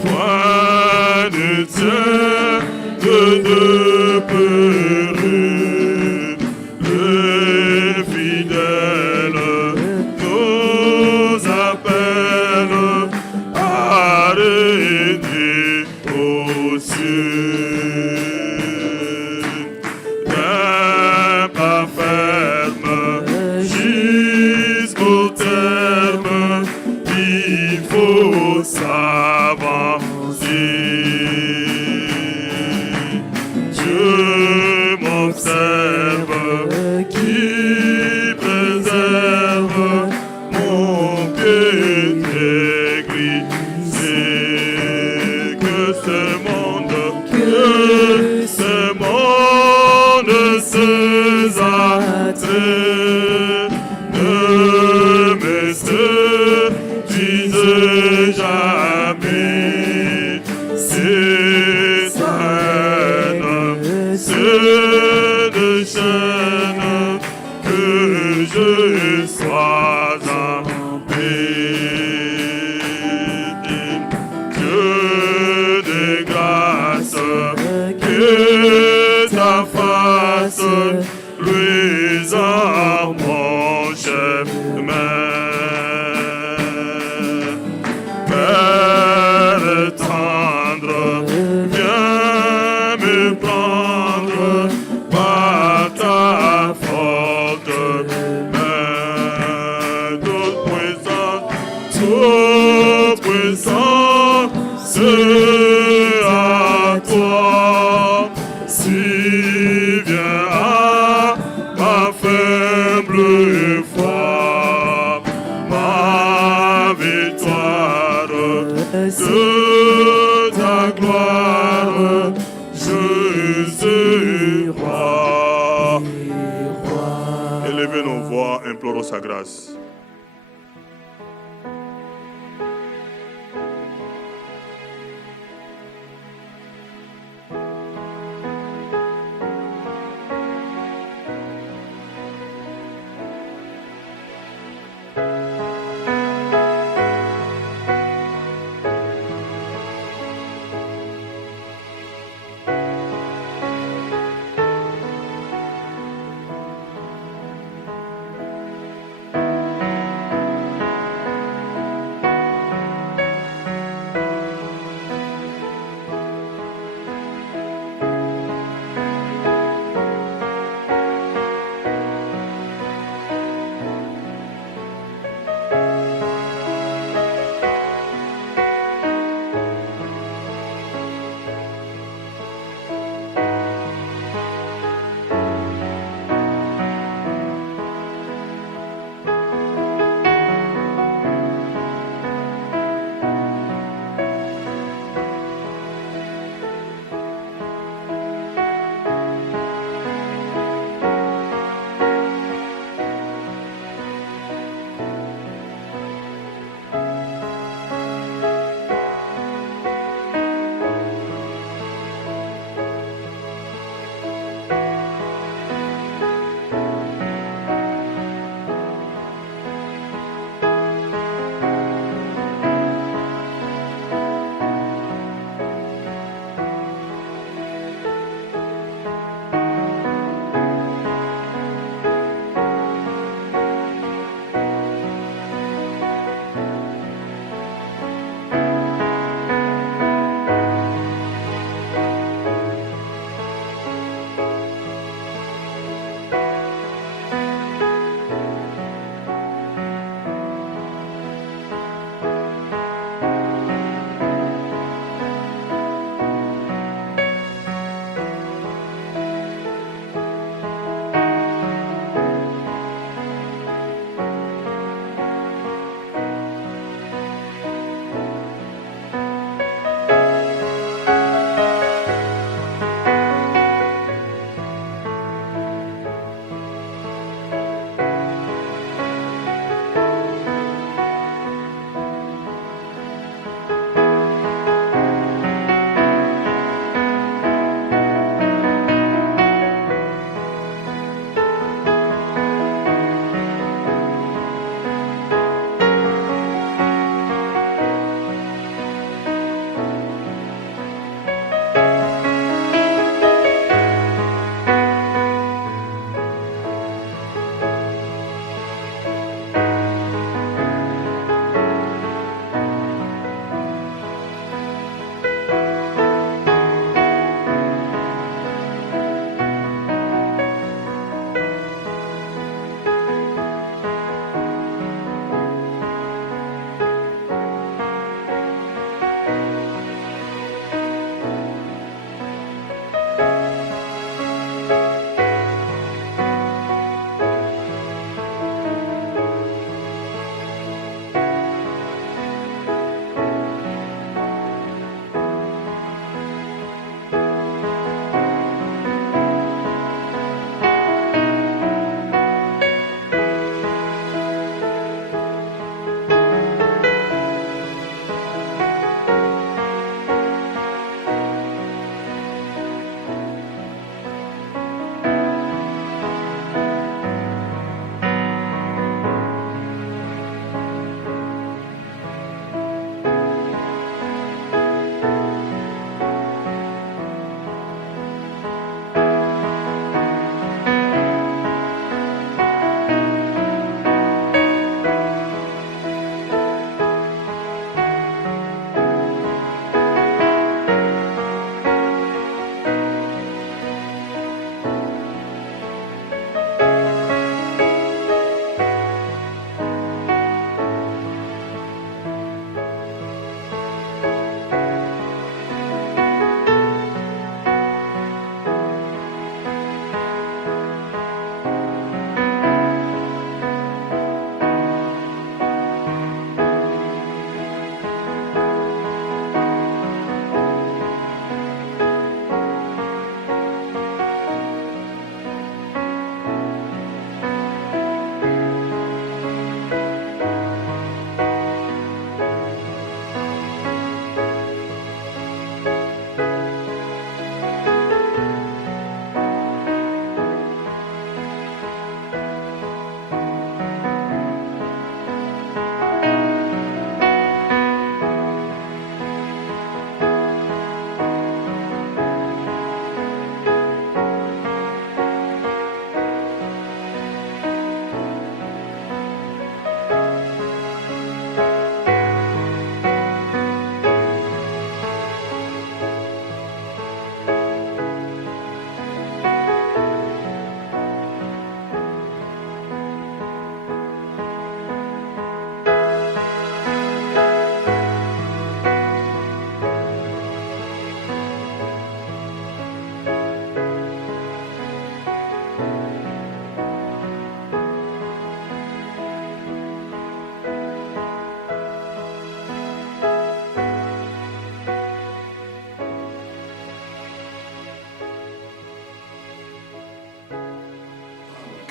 Point ne tient de peureux. Le fidèle nous appelle à régner aux cieux. D'un pas ferme jusqu'au terme, il faut s'avancer. Dieu m'observe, qui préserve mon pied gris. C'est que ce monde, ses attraits ne me séduisent jamais. C'est sa haine, c'est de chaîne que je sois en paix. Dieu de grâce, que ta face luise en mon chemin. Père tendre, viens me prendre par ta forte main. Toute puissance à toi, si viens à ma faible foi, ma victoire de ta gloire, Jésus roi. Élevez nos voix, implorons sa grâce.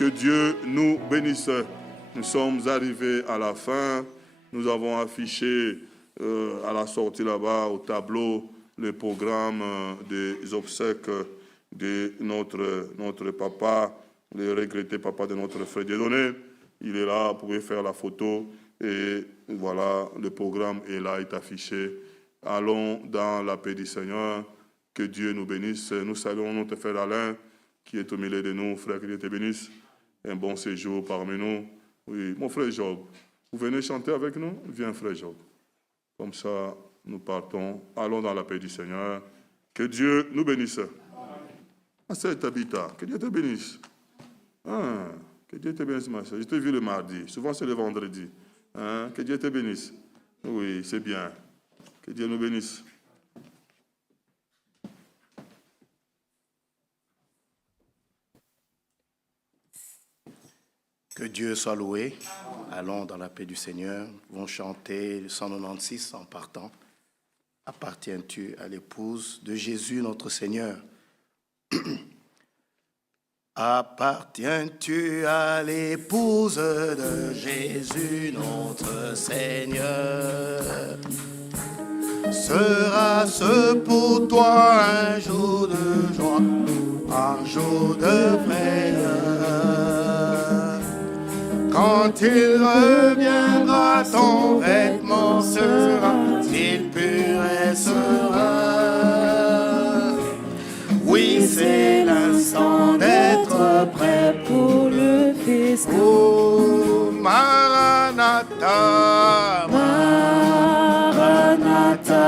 Que Dieu nous bénisse. Nous sommes arrivés à la fin. Nous avons affiché à la sortie là-bas au tableau le programme des obsèques de notre papa, le regretté papa de notre frère Dieudonné. Il est là, vous pouvez faire la photo. Et voilà, le programme est là, est affiché. Allons dans la paix du Seigneur. Que Dieu nous bénisse. Nous saluons notre frère Alain qui est au milieu de nous. Frère, que Dieu te bénisse. Un bon séjour parmi nous. Oui, mon frère Job, vous venez chanter avec nous? Viens, frère Job. Comme ça, nous partons. Allons dans la paix du Seigneur. Que Dieu nous bénisse. Ah, c'est Tabitha. Que Dieu te bénisse. Ah, que Dieu te bénisse, ma soeur. Je t'ai vu le mardi. Souvent, c'est le vendredi. Hein? Que Dieu te bénisse. Oui, c'est bien. Que Dieu nous bénisse. Que Dieu soit loué. Allons dans la paix du Seigneur. Nous allons chanter le 196 en partant. Appartiens-tu à l'épouse de Jésus notre Seigneur? Appartiens-tu à l'épouse de Jésus notre Seigneur? Sera-ce pour toi un jour de joie, un jour de frayeur? Quand il reviendra, ton vêtement sera-t-il pur et serein? Oui, c'est l'instant d'être prêt pour le festin. Oh, Maranatha, Maranatha,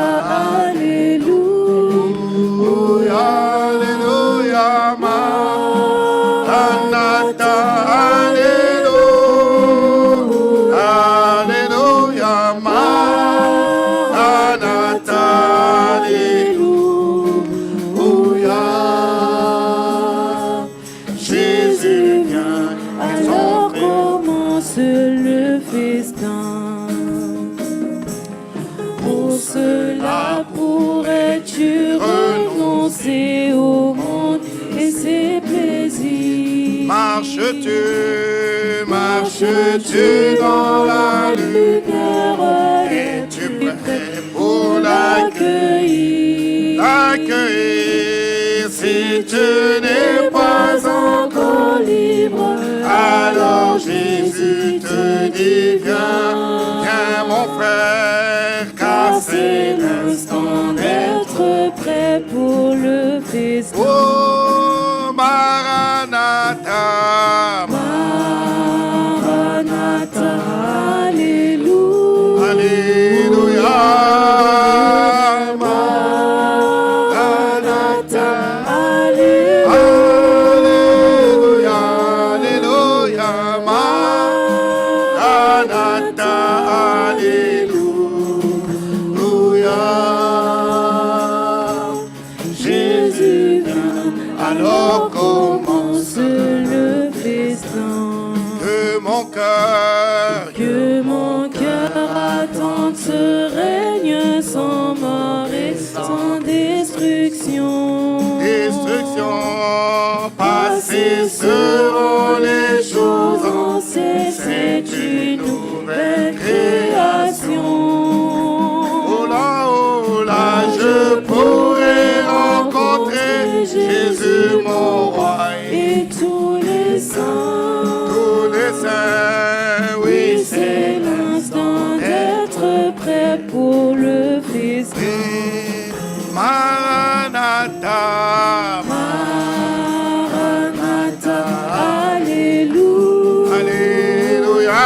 Alléluia, Alléluia, Maranatha, Alléluia, Alléluia, Maranatha, Alléluia. Jésus vient, alors commence le festin. Pour cela pourrais-tu renoncer au monde et ses plaisirs? Marches-tu dans la lumière? Es-tu prêt pour l'accueillir? Si tu n'es pas encore libre, alors Jésus te dit viens mon frère, car c'est l'instant d'être prêt pour le festin. Oh, Maranatha, Maranatha, Alléluia, Alléluia, Maranatha, Alléluia, Alléluia, Maranatha, Alléluia. Jésus vient, alors commence le festin. que mon cœur attend ce règne sans mort et sans destruction. Passées seront les choses anciennes, c'est une nouvelle création. Oh là, je pourrai rencontrer Jésus mon roi Et tous les saints, oui, c'est l'instant d'être prêt pour le festin. Maranatha, Maranatha, Alléluia, Alléluia,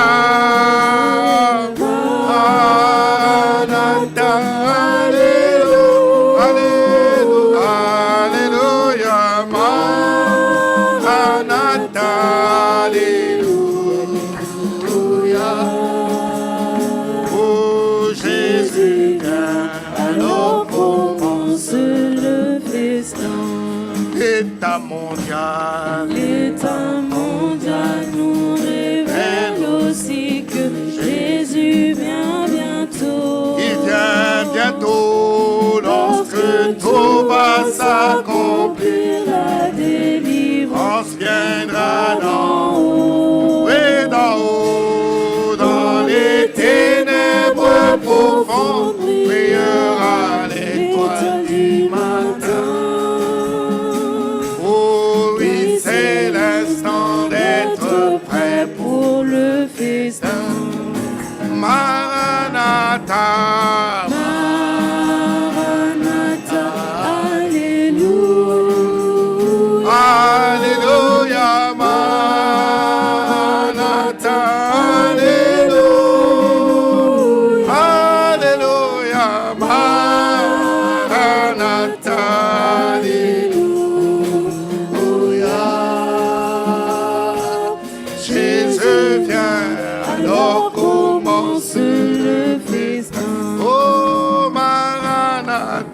Maranatha, Alléluia, Alléluia, Maranatha, Alléluia. Oh, Jésus vient, alors commence le festin. L'État mondial, nous révèle aussi que Jésus vient bientôt. il vient bientôt lorsque tout va s'accomplir. La délivrance On viendra dans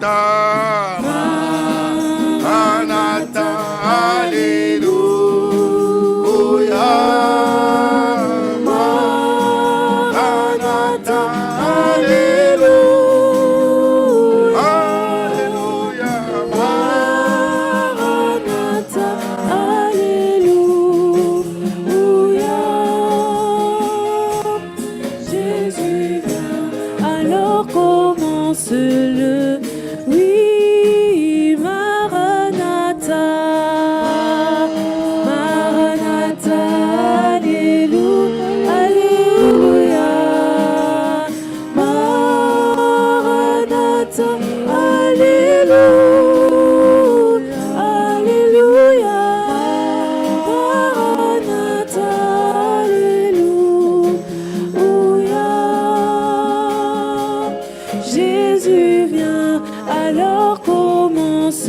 Maranatha, Maranatha, Alléluia. Maranatha, Alléluia. Alléluia. Maranatha, Alléluia. Jésus vient, alors commence le oui, Maranatha. Maranatha, Alléluia. Alléluia. Maranatha, Alléluia. Alléluia. Maranatha, Alléluia. Jésus vient, alors commence